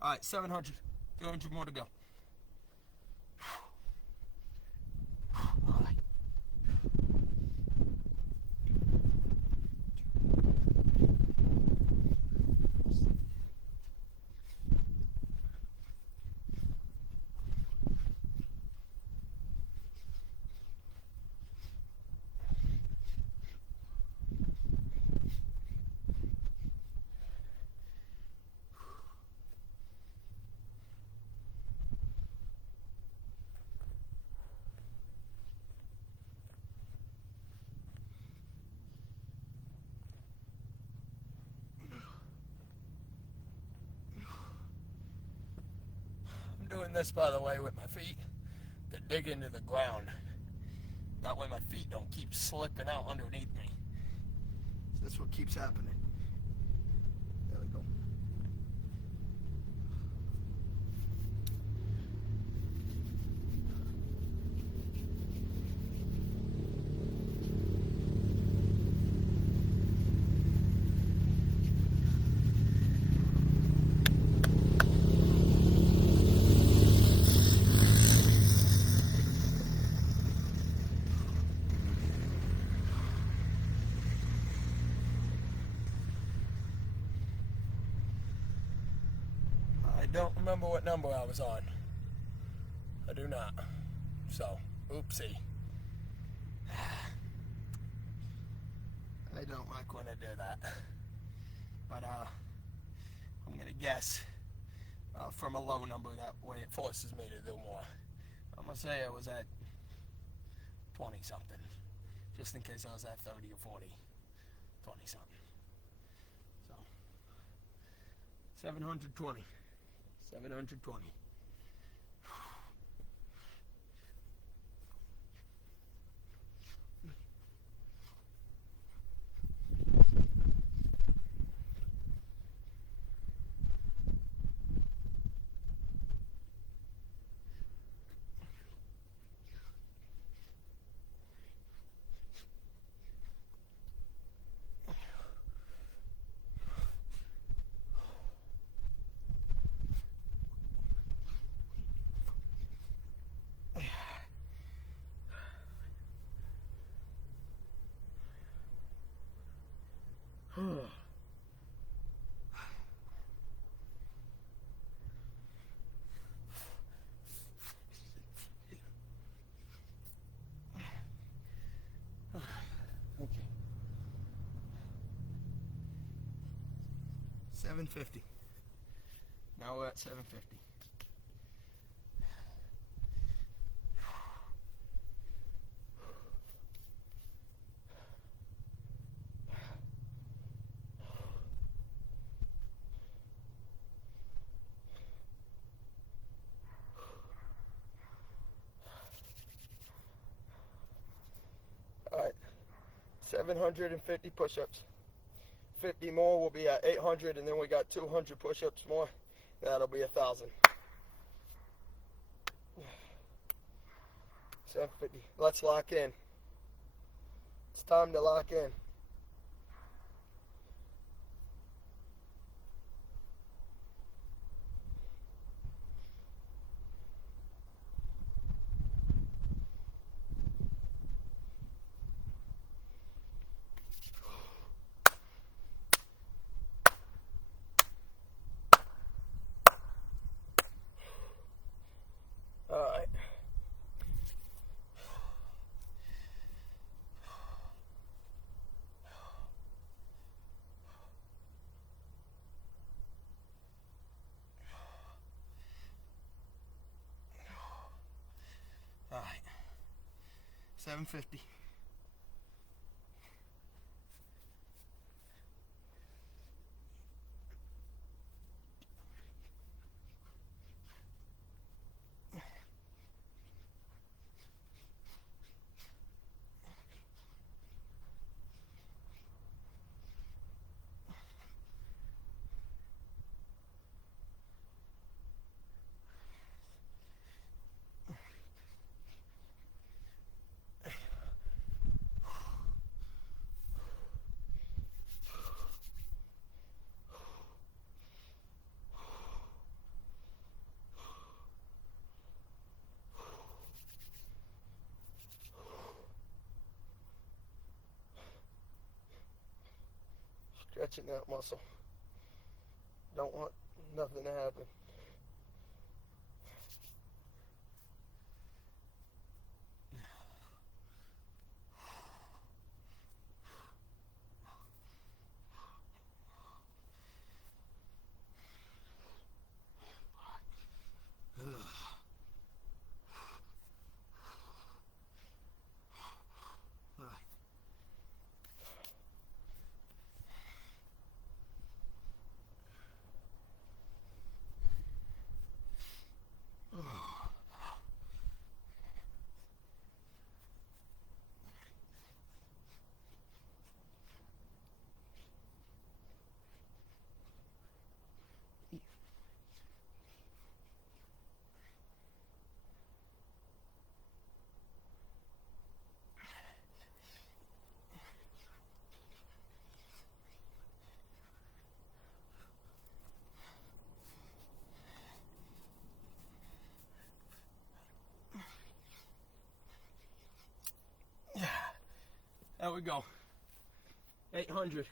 All right, 700, 300 more to go. All right. Doing this, by the way, with my feet to dig into the ground. That way my feet don't keep slipping out underneath me. So that's what keeps happening. There we go. I don't remember what number I was on. I do not. So, oopsie. I don't like when I do that. But, I'm gonna guess from a low number, that way it forces me to do more. I'm gonna say I was at 20 something. Just in case I was at 30 or 40. 20 something. So, 720. 720. Okay. 750. Now we're at 750. All right. 750 push-ups. 50 more will be at 800, and then we got 200 push-ups more. That'll be 1,000. 750. Let's lock in. It's time to lock in. 750. Stretching that muscle. Don't want nothing to happen. There we go. 800.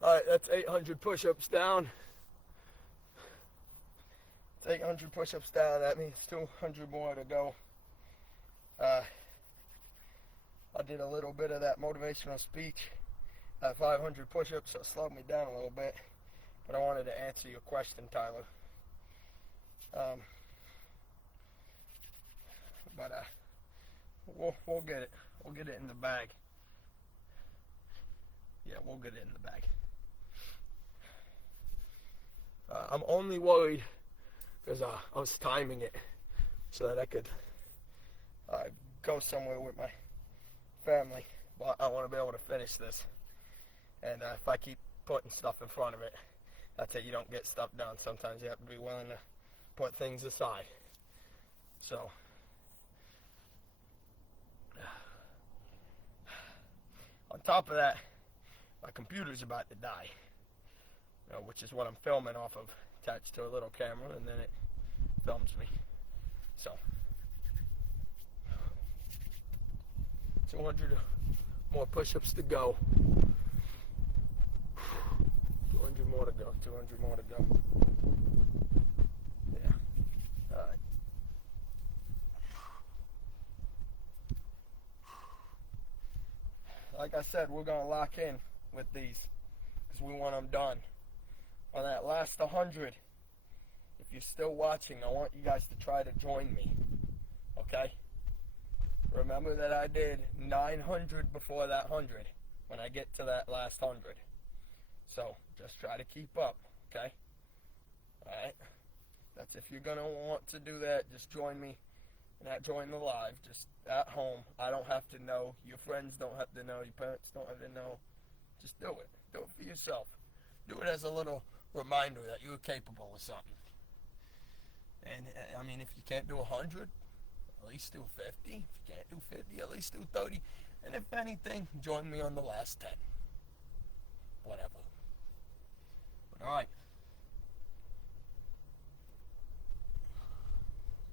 Alright, that's 800 push-ups down. It's 800 push-ups down. That means 200 more to go. I did a little bit of that motivational speech at 500 push-ups, so it slowed me down a little bit. But I wanted to answer your question, Tyler. We'll get it. We'll get it in the bag. Yeah, we'll get it in the bag. I'm only worried because I was timing it so that I could go somewhere with my family. But I want to be able to finish this. And if I keep putting stuff in front of it, that's it. You don't get stuff done. Sometimes you have to be willing to put things aside. So, on top of that, my computer's about to die, which is what I'm filming off of, attached to a little camera, and then it films me. So, 200 more push-ups to go. 200 more to go. 200 more to go. Yeah. All right. Like I said, we're going to lock in with these because we want them done. On that last 100, if you're still watching, I want you guys to try to join me. Okay? Remember that I did 900 before that 100 when I get to that last 100. So, just try to keep up, okay? Alright? That's if you're going to want to do that, just join me. Not join the live, just at home. I don't have to know. Your friends don't have to know. Your parents don't have to know. Just do it. Do it for yourself. Do it as a little reminder that you're capable of something. And, I mean, if you can't do 100, at least do 50. If you can't do 50, at least do 30. And if anything, join me on the last 10. Whatever. But alright.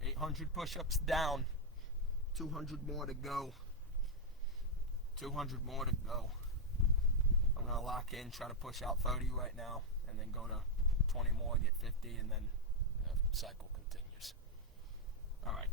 800 push-ups down. 200 more to go. 200 more to go. I'm going to lock in, try to push out 30 right now, and then go to 20 more, get 50, and then the cycle continues. Alright.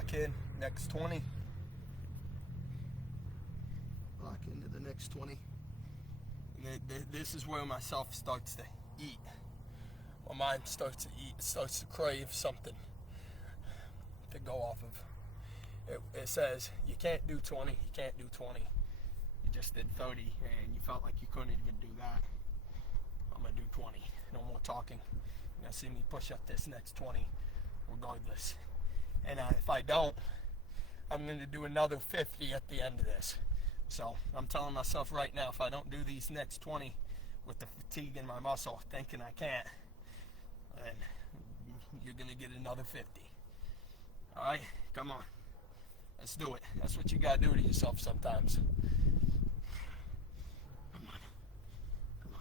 Lock in. Next 20. Lock into the next 20. And this is where my self starts to eat. My mind starts to eat. It starts to crave something to go off of. It says, you can't do 20. You can't do 20. You just did 30 and you felt like you couldn't even do that. I'm going to do 20. No more talking. You're going to see me push up this next 20 regardless. And if I don't, I'm going to do another 50 at the end of this. So I'm telling myself right now, if I don't do these next 20 with the fatigue in my muscle, thinking I can't, then you're going to get another 50. Alright? Come on. Let's do it. That's what you got to do to yourself sometimes. Come on. Come on.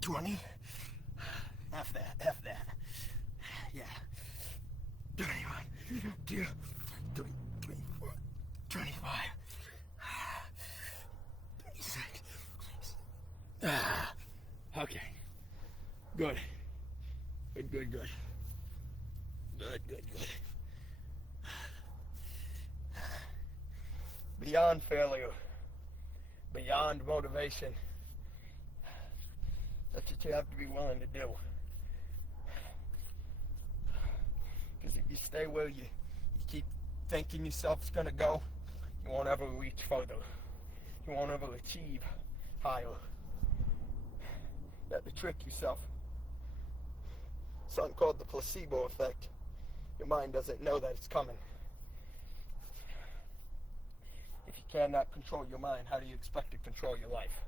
20. F that. Yeah. 21, 22, 24, 25, 26. Okay. Good. Good. Beyond failure. Beyond motivation. That's what you have to be willing to do. Because if you stay where you keep thinking yourself's going to go, you won't ever reach further. You won't ever achieve higher. You have to trick yourself. Something called the placebo effect. Your mind doesn't know that it's coming. If you cannot control your mind, how do you expect to control your life?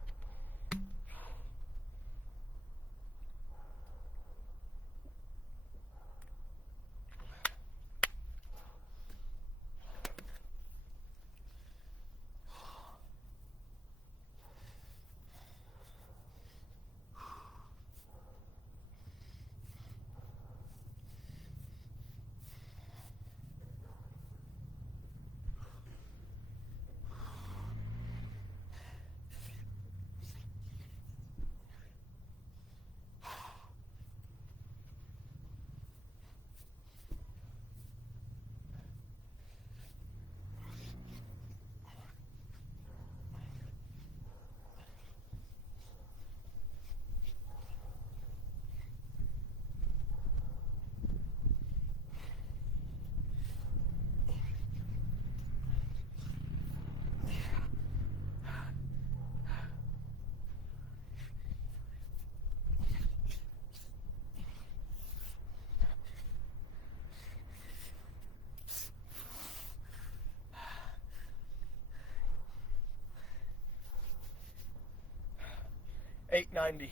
$890.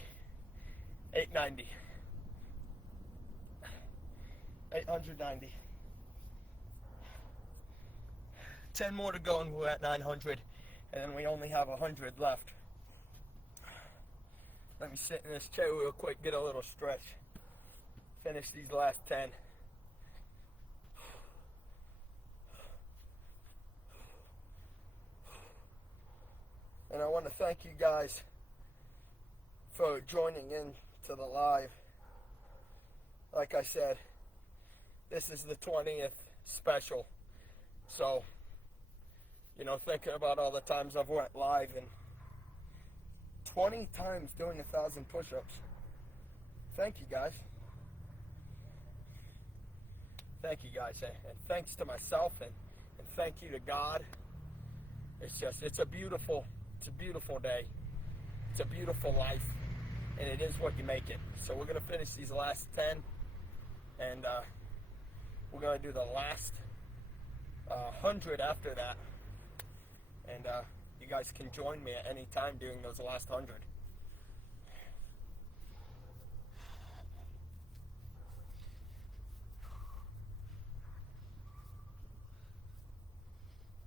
890. 10 more to go and we're at 900, and then we only have 100 left. Let me sit in this chair real quick, get a little stretch, finish these last 10. And I want to thank you guys for joining in to the live. Like I said, this is the 20th special. So, thinking about all the times I've went live, and 20 times doing 1,000 push-ups. Thank you guys. Thank you guys. And thanks to myself, and thank you to God. It's a beautiful day. It's a beautiful life. And it is what you make it. So we're going to finish these last 10. And we're going to do the last 100 after that. And you guys can join me at any time during those last 100.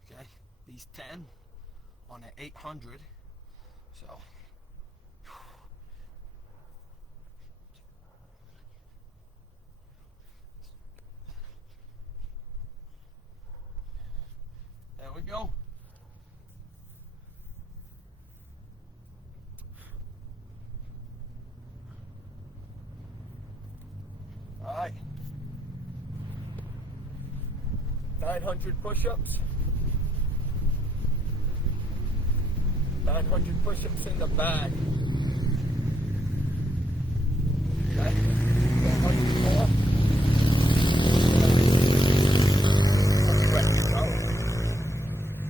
Okay, these 10 on an 800. So... There we go. All right. 900 push-ups. 900 push-ups in the bag. Okay. 100 more.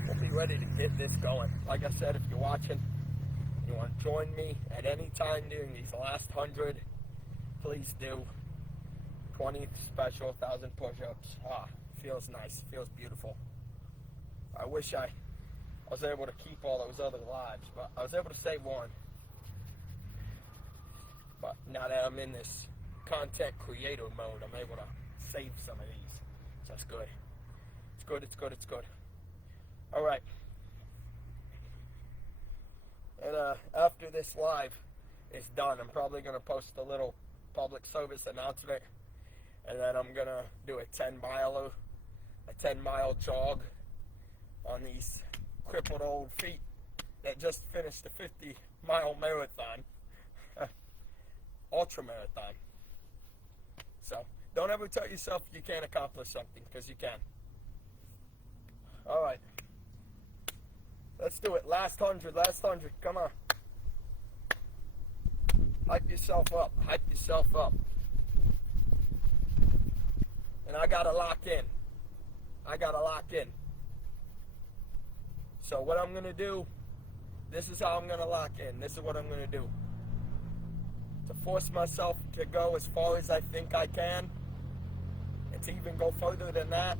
We'll be ready to get this going. Like I said, if you're watching, you want to join me at any time during these last 100, please do. 20th special, 1,000 push-ups. Feels nice, feels beautiful. I wish I was able to keep all those other lives, but I was able to save one. But now that I'm in this content creator mode, I'm able to save some of these. So that's good. It's good, it's good, it's good. All right. And after this live is done, I'm probably going to post a little public service announcement. And then I'm going to do a 10-mile jog on these crippled old feet that just finished a 50-mile marathon, ultra marathon. So don't ever tell yourself you can't accomplish something, because you can. All right, let's do it. Last 100, come on. Hype yourself up, And I gotta lock in. So what I'm gonna do, this is how I'm gonna lock in. This is what I'm gonna do. To force myself to go as far as I think I can, and to even go further than that,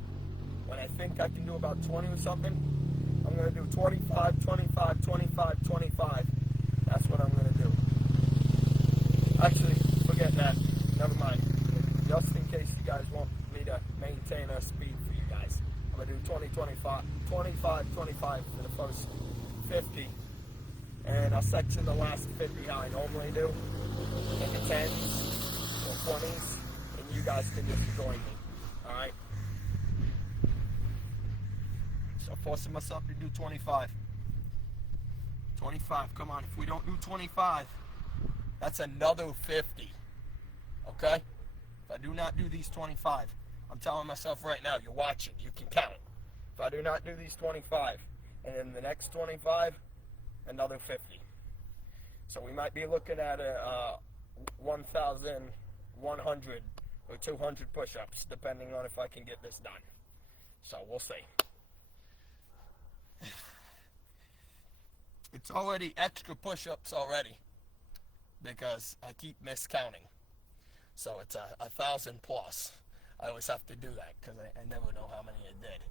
when I think I can do about 20 or something, I'm gonna do 25, 25, 25, 25. That's what I'm gonna do. Actually, forget that. Never mind. Just in case you guys want me to maintain a speed for you guys, I'm going to do 20, 25, 25, 25 for the first 50. And I'll section the last 50 how I normally do, in the 10s or 20s, and you guys can just join me. Alright? So forcing myself to do 25. 25, come on. If we don't do 25, that's another 50. Okay? If I do not do these 25, I'm telling myself right now, you're watching, you can count. If I do not do these 25, and then the next 25, another 50. So we might be looking at a 1,100 or 200 push-ups, depending on if I can get this done. So we'll see. It's already extra push-ups already, because I keep miscounting. So it's 1,000 plus. I always have to do that because I never know how many I did.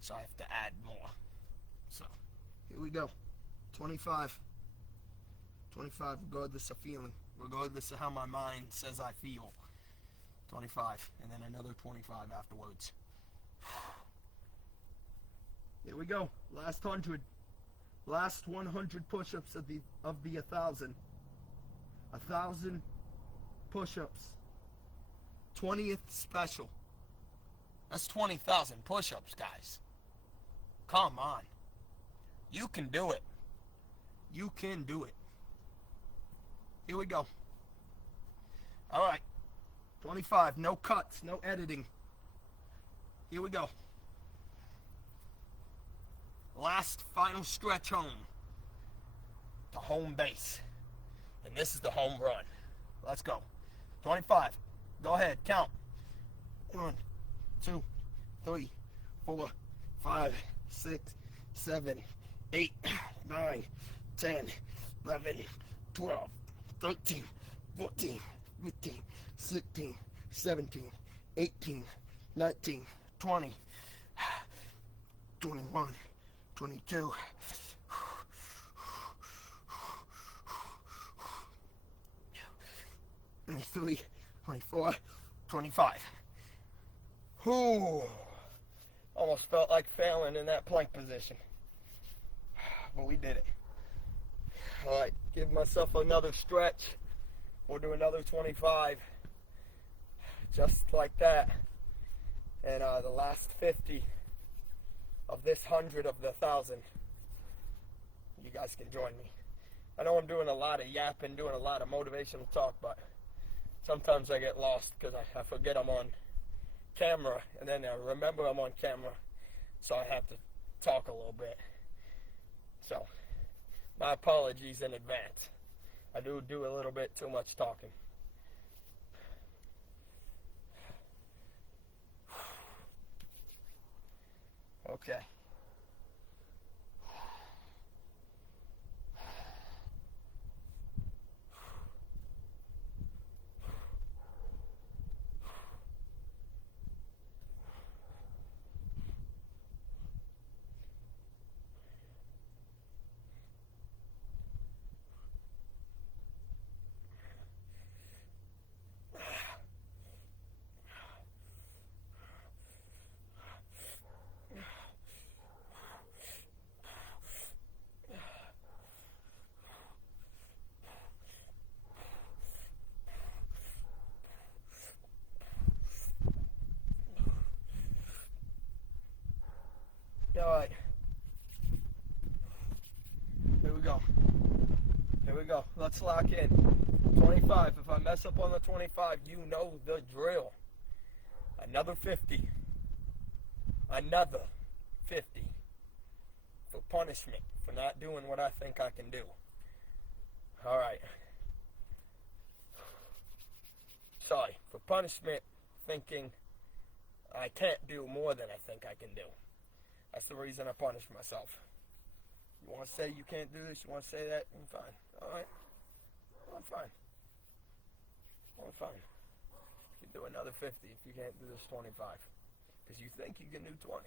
So I have to add more. So here we go. 25. 25 regardless of feeling. Regardless of how my mind says I feel. 25. And then another 25 afterwards. Here we go. Last 100. Last 100 push-ups of the 1,000. 1,000 push-ups. 20th special. That's 20,000 push-ups, guys. Come on. You can do it. You can do it. Here we go. All right. 25. No cuts. No editing. Here we go. Last final stretch home. To home base. And this is the home run. Let's go. 25. Go ahead. Count. 1, 2, 3, 4, 5, 6, 7, 8, 9, 10, 11, 12, 13, 14, 15, 16, 17, 18, 19, 20, 21, 22, 23, 24, 25. Whew. Almost felt like failing in that plank position. But we did it. Alright, give myself another stretch. We'll do another 25. Just like that. And the last 50 of this 100 of the 1,000, you guys can join me. I know I'm doing a lot of yapping, doing a lot of motivational talk, but sometimes I get lost because I forget I'm on camera, and then I remember I'm on camera, so I have to talk a little bit. So, my apologies in advance. I do a little bit too much talking. Okay. Alright. Here we go. Here we go. Let's lock in. 25. If I mess up on the 25, you know the drill. Another 50. Another 50. For punishment. For not doing what I think I can do. Alright. Sorry. For punishment, thinking I can't do more than I think I can do. That's the reason I punish myself. You want to say you can't do this, you want to say that, I'm fine. Alright? I'm fine. I'm fine. You can do another 50 if you can't do this 25. Because you think you can do 20.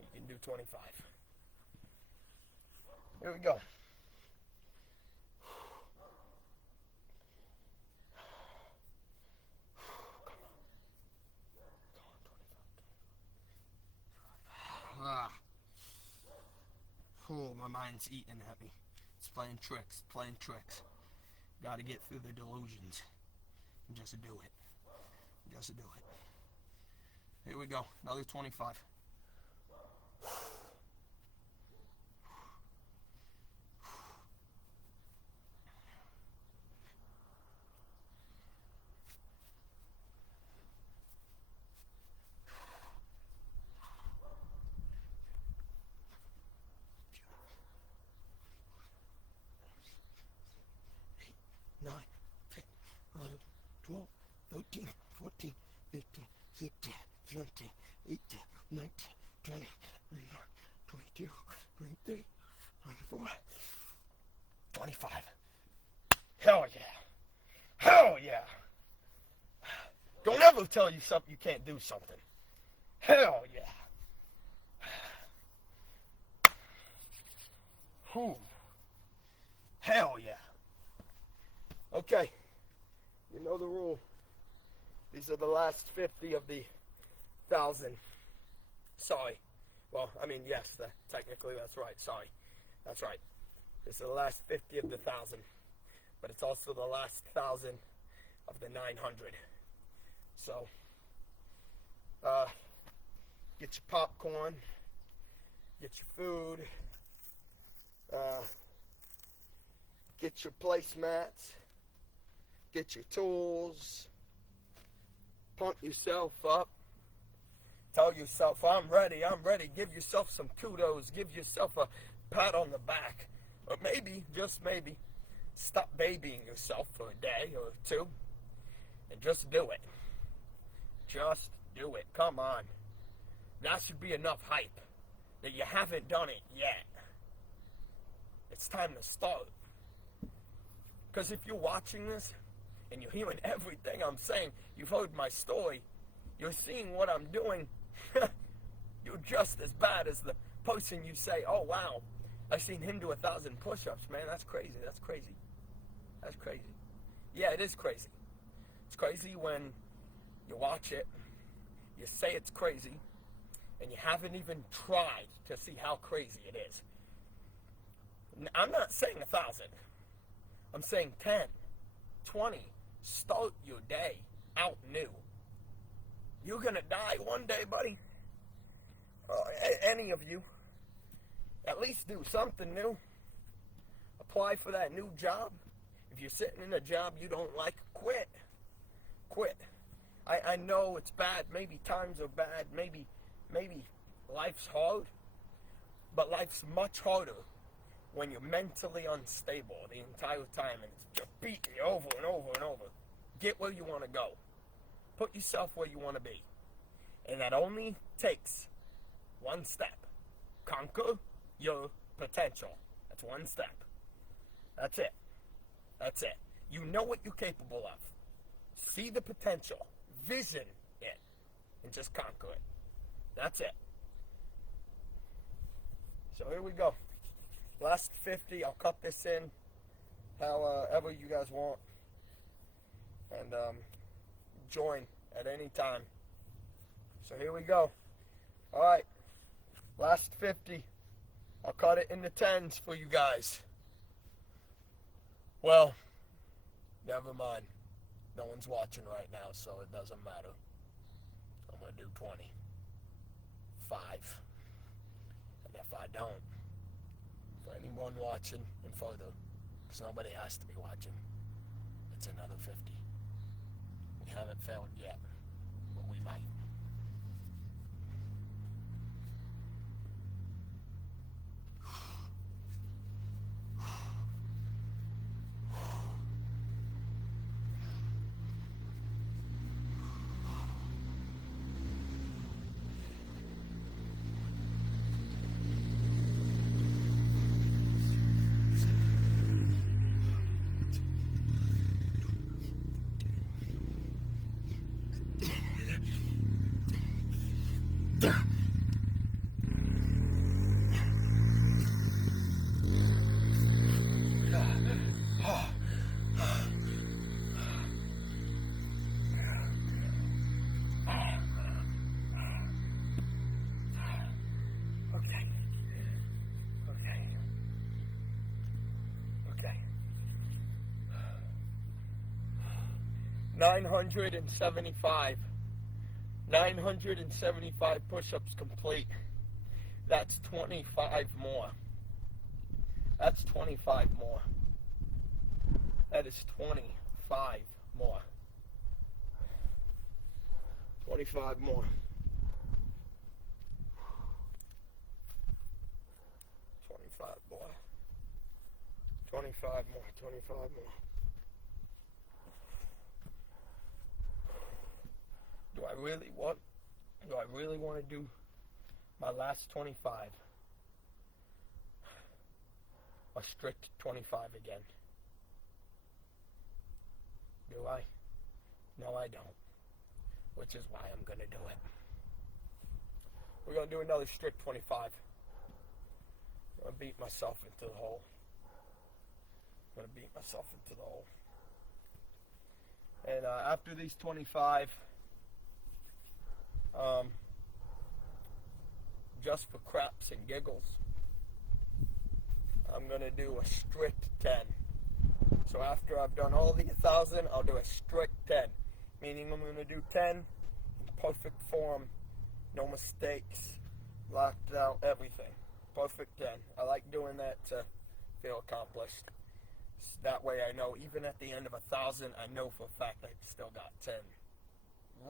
You can do 25. Here we go. Oh, my mind's eating at me. It's playing tricks, Gotta get through the delusions. And just do it. Just do it. Here we go. Another 25. Nine, 10, 11, 12, 13, 14, 15, 16, 17, 18, 19, 20, 21, 22, 23, 24, 25. Hell yeah. Hell yeah. Don't ever tell you something you can't do something. Hell yeah. Whew. Hell yeah. Okay, you know the rule. These are the last 50 of the 1,000. Sorry. Well, I mean, yes, technically that's right. Sorry. That's right. This is the last 50 of the 1,000. But it's also the last 1,000 of the 900. So, get your popcorn. Get your food. Get your placemats. Get your tools. Pump yourself up. Tell yourself, I'm ready. Give yourself some kudos. Give yourself a pat on the back. Or maybe, just maybe, stop babying yourself for a day or two. And just do it. Just do it. Come on. That should be enough hype that you haven't done it yet. It's time to start. Because if you're watching this, and you're hearing everything I'm saying, you've heard my story, you're seeing what I'm doing, you're just as bad as the person you say, oh wow, I've seen him do 1,000 push-ups, man, that's crazy. That's crazy. Yeah, it is crazy. It's crazy when you watch it, you say it's crazy, and you haven't even tried to see how crazy it is. I'm not saying 1,000. I'm saying 10, 20. Start your day out new. You're gonna die one day, buddy. any of you, at least do something new. Apply for that new job. If you're sitting in a job you don't like, quit. Quit. I know it's bad. Maybe times are bad. Maybe life's hard. But life's much harder when you're mentally unstable the entire time and it's just beating you over and over and over. Get where you want to go. Put yourself where you want to be. And that only takes one step. Conquer your potential. That's one step. That's it. That's it. You know what you're capable of. See the potential. Vision it. And just conquer it. That's it. So here we go. Last 50. I'll cut this in however you guys want. And join at any time. So here we go. Alright. Last 50. I'll cut it into 10s for you guys. Well, never mind. No one's watching right now, so it doesn't matter. I'm going to do 20. 5. And if I don't, for anyone watching and further, because nobody has to be watching, it's another 50. We haven't failed yet, but we might. Okay. 975. 975 push-ups complete. That's 25 more. That's 25 more. That is 25 more. 25 more. 25 more. 25 more. 25 more. Do I really want to do my last 25? A strict 25 again? Do I? No, I don't. Which is why I'm going to do it. We're going to do another strict 25. I'm going to beat myself into the hole. I'm going to beat myself into the hole. And after these 25, just for craps and giggles, I'm going to do a strict 10. So after I've done all the 1,000, I'll do a strict 10. Meaning I'm going to do 10 in perfect form, no mistakes, locked out, everything. Perfect 10. I like doing that to feel accomplished. So that way I know even at the end of 1,000, I know for a fact I've still got 10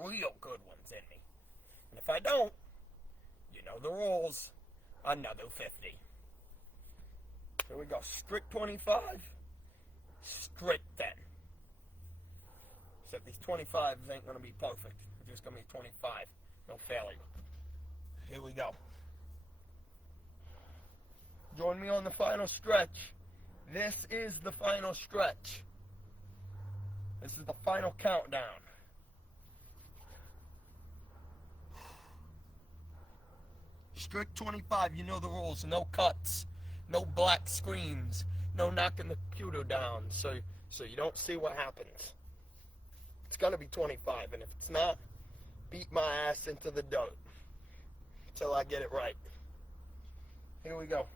real good ones in me. And if I don't, you know the rules, another 50. Here we go. Strict 25, strict 10. Except these 25s ain't going to be perfect. They're just going to be 25. No failure. Here we go. Join me on the final stretch. This is the final stretch. This is the final countdown. Strict 25, you know the rules. No cuts, no black screens, no knocking the computer down so you don't see what happens. It's going to be 25, and if it's not, beat my ass into the dirt until I get it right. Here we go.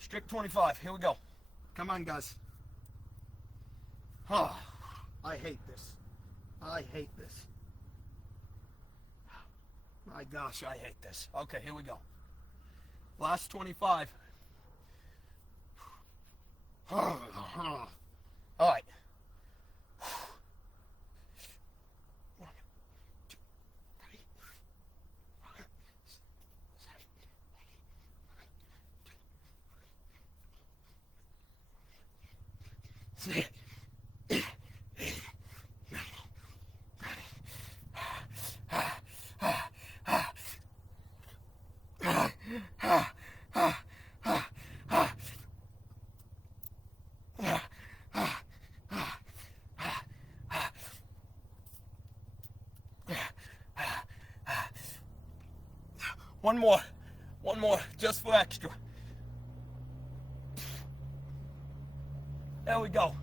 Strict 25, here we go. Come on, guys. I hate this. I hate this. My gosh, I hate this. Okay, here we go. Last 25. All right. 1, 2, 3, 4, 5, 6, 7, 8, 9, 10. One more, just for extra. There we go.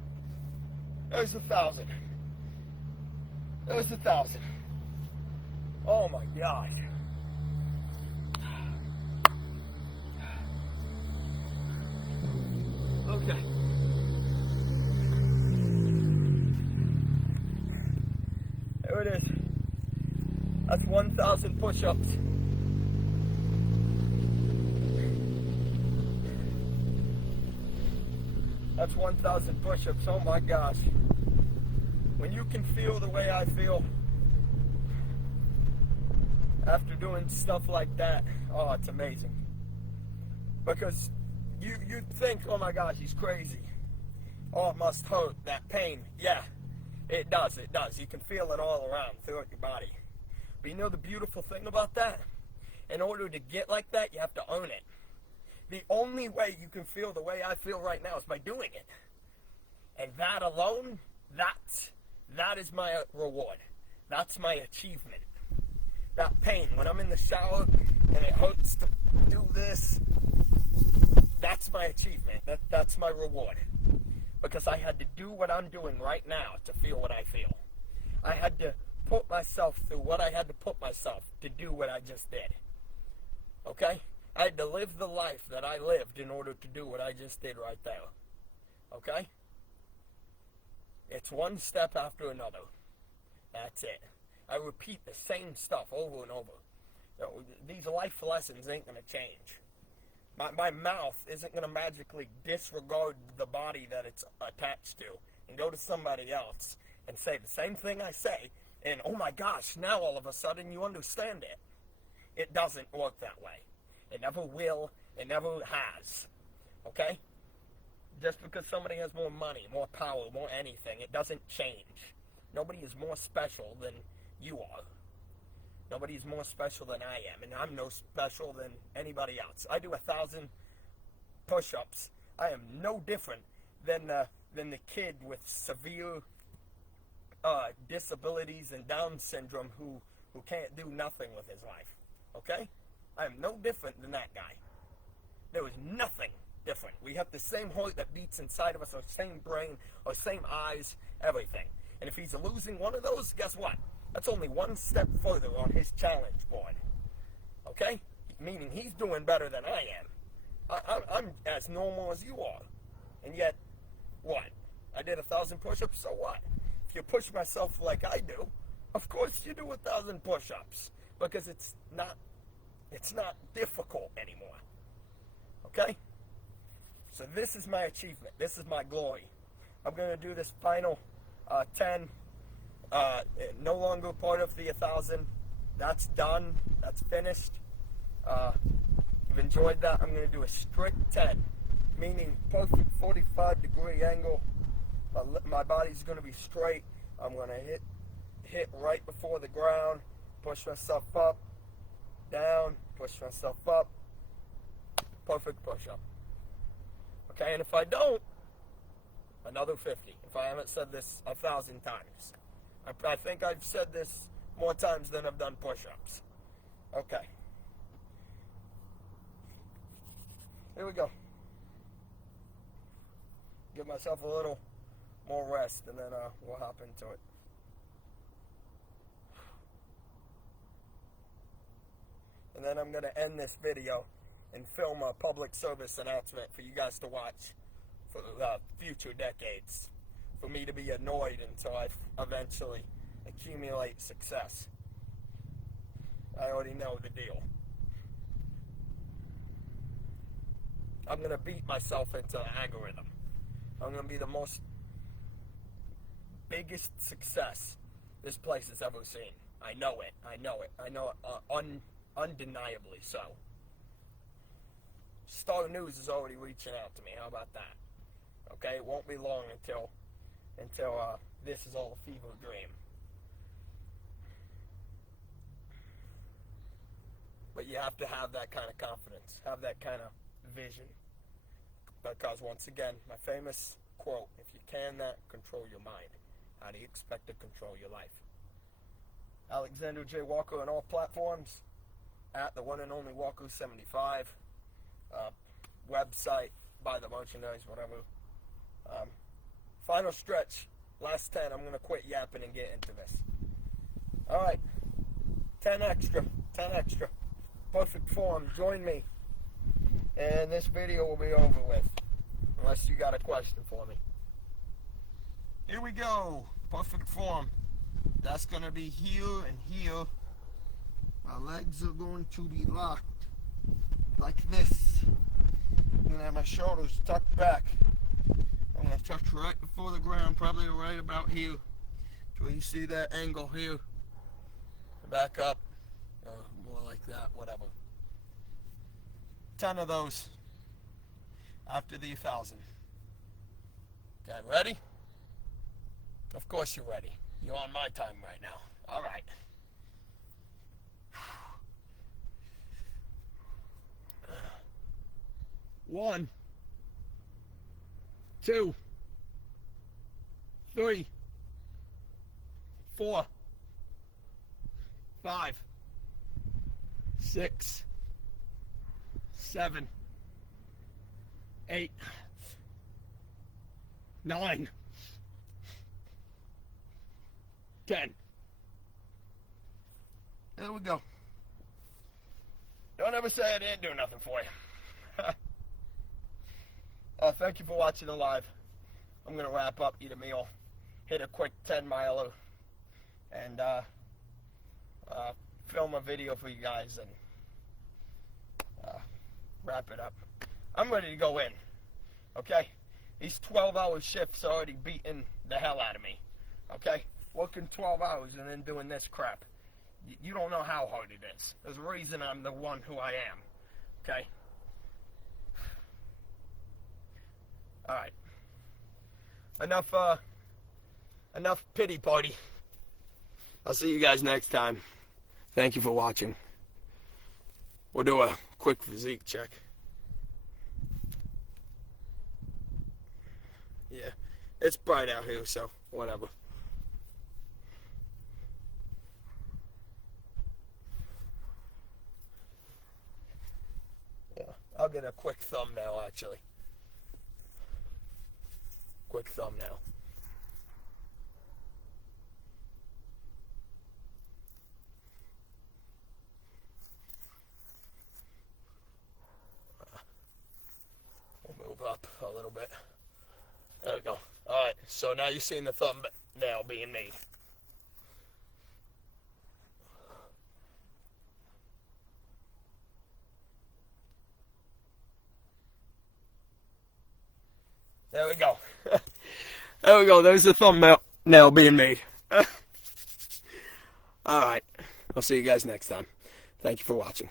There's 1,000. There's 1,000. Oh my gosh. Okay. There it is. That's 1,000 push-ups. That's 1,000 push-ups. Oh my gosh. When you can feel the way I feel after doing stuff like that, oh, it's amazing. Because you think, oh my gosh, he's crazy. Oh, it must hurt, that pain. Yeah, it does. You can feel it all around throughout your body. But you know the beautiful thing about that? In order to get like that, you have to own it. The only way you can feel the way I feel right now is by doing it. And that alone, that is my reward. That's my achievement. That pain, when I'm in the shower and it hurts to do this, that's my achievement. That's my reward. Because I had to do what I'm doing right now to feel what I feel. I had to put myself through what I had to put myself to do what I just did. Okay? I had to live the life that I lived in order to do what I just did right there. Okay? It's one step after another. That's it. I repeat the same stuff over and over. You know, these life lessons ain't going to change. My mouth isn't going to magically disregard the body that it's attached to and go to somebody else and say the same thing I say, and oh my gosh, now all of a sudden you understand it. It doesn't work that way. It never will. It never has. Okay? Just because somebody has more money, more power, more anything, it doesn't change. Nobody is more special than you are. Nobody is more special than I am, and I'm no special than anybody else. I do 1,000 push-ups. I am no different than the kid with severe disabilities and Down syndrome who can't do nothing with his life. Okay? I am no different than that guy. There is nothing different. We have the same heart that beats inside of us, our same brain, our same eyes, everything. And if he's losing one of those, guess what? That's only one step further on his challenge board. Okay? Meaning he's doing better than I am. I'm as normal as you are. And yet, what? I did 1,000 push-ups, so what? If you push myself like I do, of course you do 1,000 push-ups. Because it's not difficult anymore. Okay? So this is my achievement. This is my glory. I'm going to do this final 10. No longer part of the 1,000. That's done. That's finished. You've enjoyed that. I'm going to do a strict 10, meaning perfect 45-degree angle. My body's going to be straight. I'm going to hit right before the ground, push myself up, down, push myself up. Perfect push-up. Okay, and if I don't, another 50. If I haven't said this 1,000 times. I think I've said this more times than I've done push-ups. Okay. Here we go. Give myself a little more rest, and then we'll hop into it. And then I'm going to end this video and film a public service announcement for you guys to watch for future decades. For me to be annoyed until I eventually accumulate success. I already know the deal. I'm going to beat myself into the algorithm. I'm going to be the biggest success this place has ever seen. I know it. I know it. Undeniably so. Star News is already reaching out to me. How about that? Okay, it won't be long until this is all a fever dream. But you have to have that kind of confidence, have that kind of vision. Because once again, my famous quote, if you cannot control your mind, how do you expect to control your life? Alexander J. Walker on all platforms, at the one and only Walker75, website, buy the merchandise, whatever. Final stretch, last 10, I'm going to quit yapping and get into this. Alright, 10 extra. Perfect form, join me. And this video will be over with. Unless you got a question for me. Here we go. Perfect form. That's going to be here and here. My legs are going to be locked. Like this. I'm going to have my shoulders tucked back. I'm going to touch right before the ground. Probably right about here. So you see that angle here. Back up. More like that. Whatever. 10 of those after the 1,000. Okay, ready? Of course you're ready. You're on my time right now. All right. One, 2, 3, 4, 5, 6, 7, 8, 9, 10. There we go. Don't ever say I didn't do nothing for you. Thank you for watching the live. I'm going to wrap up, eat a meal, hit a quick 10-miler, and film a video for you guys and wrap it up. I'm ready to go in, okay? These 12-hour shifts are already beating the hell out of me, okay? Working 12 hours and then doing this crap. You don't know how hard it is. There's a reason I'm the one who I am, okay? Alright. Enough pity party. I'll see you guys next time. Thank you for watching. We'll do a quick physique check. Yeah, it's bright out here, so whatever. Yeah, I'll get a quick thumbnail actually. Quick thumbnail. We'll move up a little bit. There we go. Alright, so now you've seen the thumbnail being made. There we go. There we go. There's the thumbnail now being made. Alright. I'll see you guys next time. Thank you for watching.